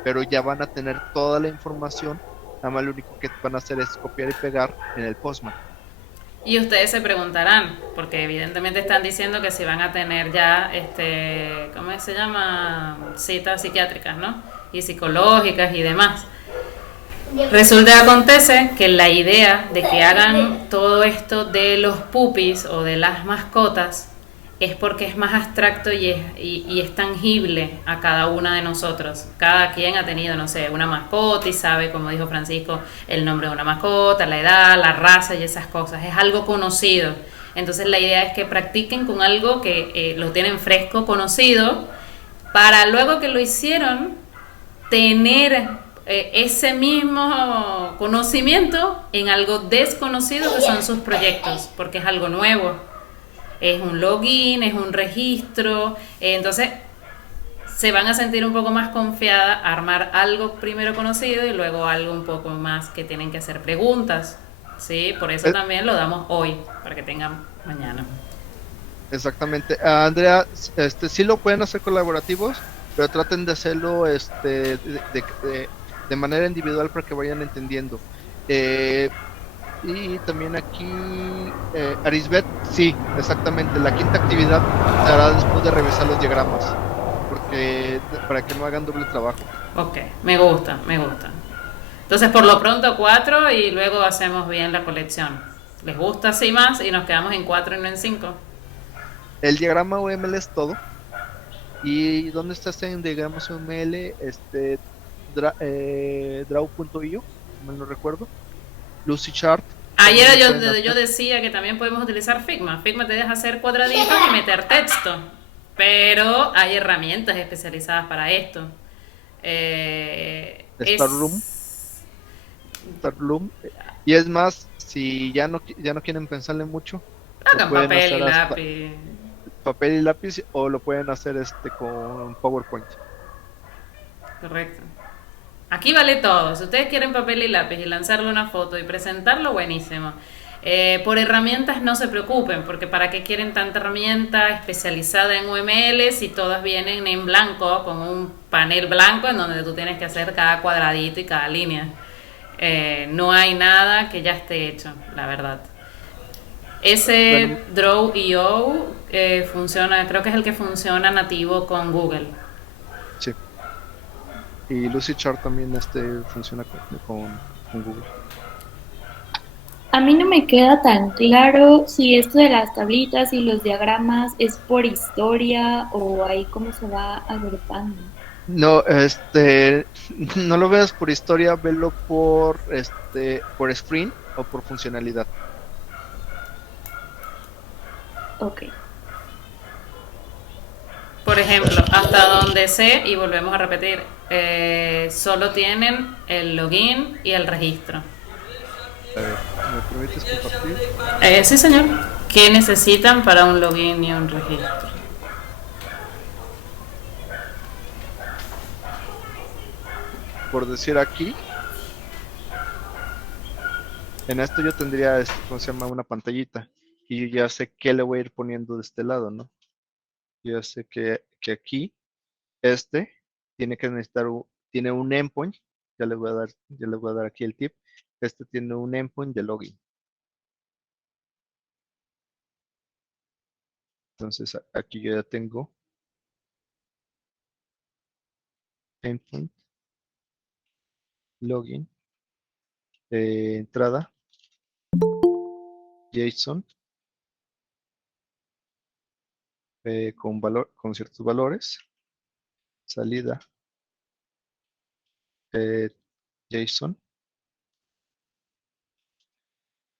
pero ya van a tener toda la información, nada más lo único que van a hacer es copiar y pegar en el Postman. Y ustedes se preguntarán, porque evidentemente están diciendo que si van a tener ya, ¿cómo se llama? Citas psiquiátricas, ¿no? Y psicológicas y demás. Resulta y acontece que la idea de que hagan todo esto de los pupis o de las mascotas es porque es más abstracto y es tangible a cada una de nosotros. Cada quien ha tenido, no sé, una mascota y sabe, como dijo Francisco, el nombre de una mascota, la edad, la raza y esas cosas. Es algo conocido. Entonces la idea es que practiquen con algo que lo tienen fresco, conocido, para luego que lo hicieron, tener ese mismo conocimiento en algo desconocido que son sus proyectos, porque es algo nuevo. Es un login, es un registro, entonces se van a sentir un poco más confiadas a armar algo primero conocido y luego algo un poco más que tienen que hacer preguntas, ¿sí? Por eso también lo damos hoy, para que tengan mañana. Exactamente. Andrea, sí lo pueden hacer colaborativos, pero traten de hacerlo de manera individual para que vayan entendiendo. Y también aquí, Arisbet, sí, exactamente. La quinta actividad se hará después de revisar los diagramas, porque para que no hagan doble trabajo. Ok, me gusta, me gusta. Entonces, por lo pronto 4 y luego hacemos bien la colección. ¿Les gusta así más y nos quedamos en 4 y no en 5? El diagrama UML es todo. ¿Y dónde está en diagramas UML? Draw.io, no lo recuerdo. Lucidchart. Ayer yo decía que también podemos utilizar Figma. Figma te deja hacer cuadraditos y meter texto, pero hay herramientas especializadas para esto. Starloom. Y es más, si ya no quieren pensarle mucho, hagan papel y lápiz. Papel y lápiz, o lo pueden hacer con PowerPoint. Correcto. Aquí vale todo. Si ustedes quieren papel y lápiz y lanzarle una foto y presentarlo, buenísimo. Por herramientas no se preocupen, porque ¿para qué quieren tanta herramienta especializada en UML si todas vienen en blanco, con un panel blanco en donde tú tienes que hacer cada cuadradito y cada línea? No hay nada que ya esté hecho, la verdad. Ese Draw.io funciona, creo que es el que funciona nativo con Google. Sí. Y Lucidchart también funciona con Google. A mí no me queda tan claro si esto de las tablitas y los diagramas es por historia o ahí cómo se va agrupando. No, no lo veas por historia, velo por sprint o por funcionalidad. Ok. Por ejemplo, hasta donde sé, y volvemos a repetir, solo tienen el login y el registro. A ver, ¿me permites compartir? Sí, señor. ¿Qué necesitan para un login y un registro? Por decir aquí, en esto yo tendría, ¿cómo se llama? Una pantallita. Y yo ya sé qué le voy a ir poniendo de este lado, ¿no? Yo ya sé que aquí, tiene que necesitar, tiene un endpoint. Ya le voy a dar aquí el tip. Tiene un endpoint de login. Entonces aquí yo ya tengo endpoint, login, entrada, JSON, con ciertos valores, salida, JSON,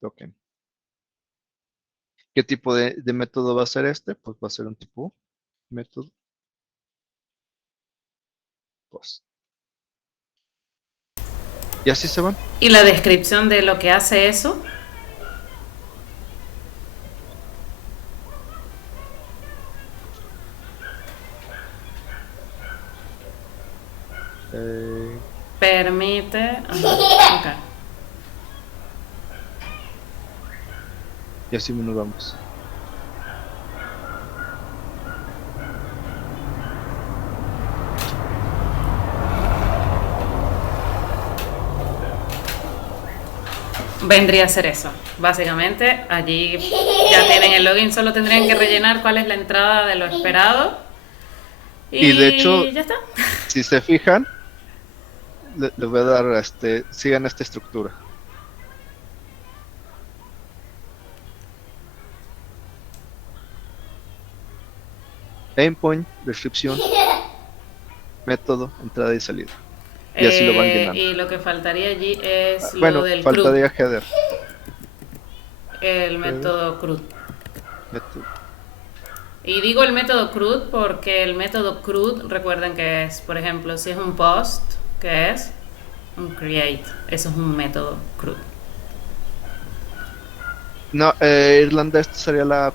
token. ¿Qué tipo de método va a ser este? Pues va a ser un tipo método post. Y así se van. ¿Y la descripción de lo que hace eso? Permite... Okay. Y así nos vamos. Vendría a ser eso, básicamente. Allí ya tienen el login, solo tendrían que rellenar cuál es la entrada de lo esperado. Y de hecho, ya está. Si se fijan, les voy a dar, sigan esta estructura. Endpoint, descripción, método, entrada y salida. Y así lo van llenando. Y lo que faltaría allí es Bueno, lo del faltaría CRUD, header. el método CRUD. Método. Y digo el método CRUD porque el método CRUD, recuerden que es, por ejemplo, si es un post, que es un create, eso es un método CRUD. No, Irlanda, esto sería la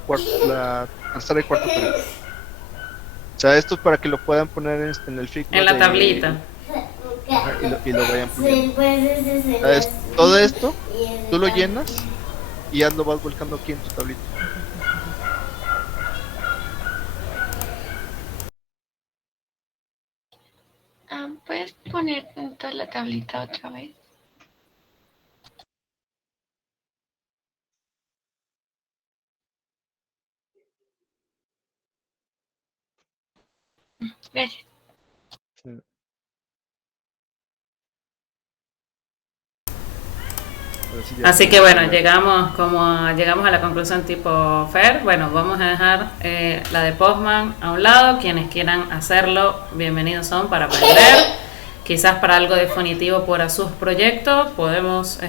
tercera y cuarta tarea. O sea, esto es para que lo puedan poner en el Figma. En la tablita. Y lo vayan poniendo. Todo esto, tú lo llenas y ya lo vas volcando aquí en tu tablita. ¿Puedes poner toda la tablita otra vez? Gracias. Sí. Así que bueno, llegamos a la conclusión tipo Fer. Bueno, vamos a dejar la de Postman a un lado. Quienes quieran hacerlo, bienvenidos son para aprender. Quizás para algo definitivo para sus proyectos. Podemos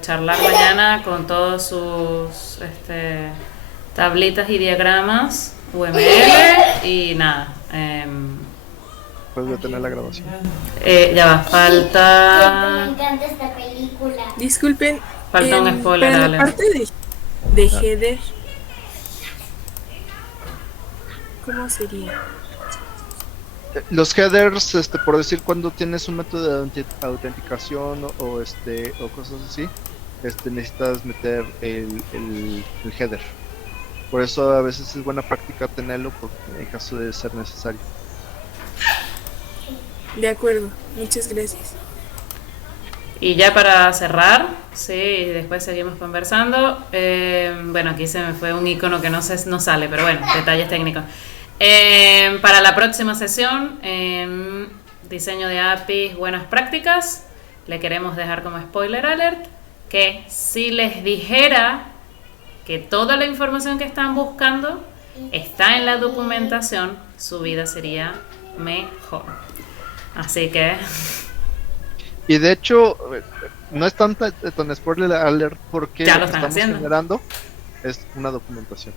charlar mañana con todos sus tablitas y diagramas UML y nada. Puedes detener la grabación. Ya va, falta... Me encanta esta película. Disculpen, falta un spoiler. para la parte de header, ¿cómo sería? Los headers, por decir, cuando tienes un método de autenticación o cosas así, necesitas meter el header. Por eso a veces es buena práctica tenerlo en caso de ser necesario. De acuerdo, muchas gracias. Y ya para cerrar, sí, y después seguimos conversando. Bueno, aquí se me fue un icono que no sale, pero bueno, detalles técnicos. Para la próxima sesión, diseño de APIs, buenas prácticas, le queremos dejar como spoiler alert que si les dijera que toda la información que están buscando está en la documentación, su vida sería mejor. Así que... Y de hecho, no es tan spoiler alert porque ya lo que están estamos haciendo. generando es una documentación.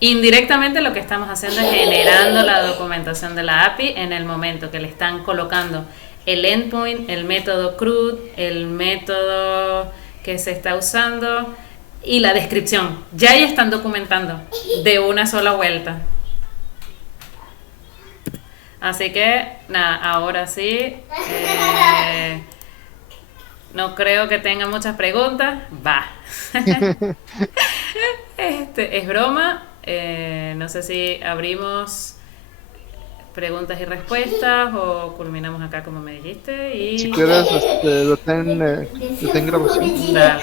Indirectamente lo que estamos haciendo es generando la documentación de la API en el momento que le están colocando el endpoint, el método CRUD, el método que se está usando y la descripción. Ya están documentando de una sola vuelta. Así que, nada, ahora sí. No creo que tengan muchas preguntas. Va. Es broma. No sé si abrimos preguntas y respuestas o culminamos acá como me dijiste. Y... Si quieres, detén grabación. Dale.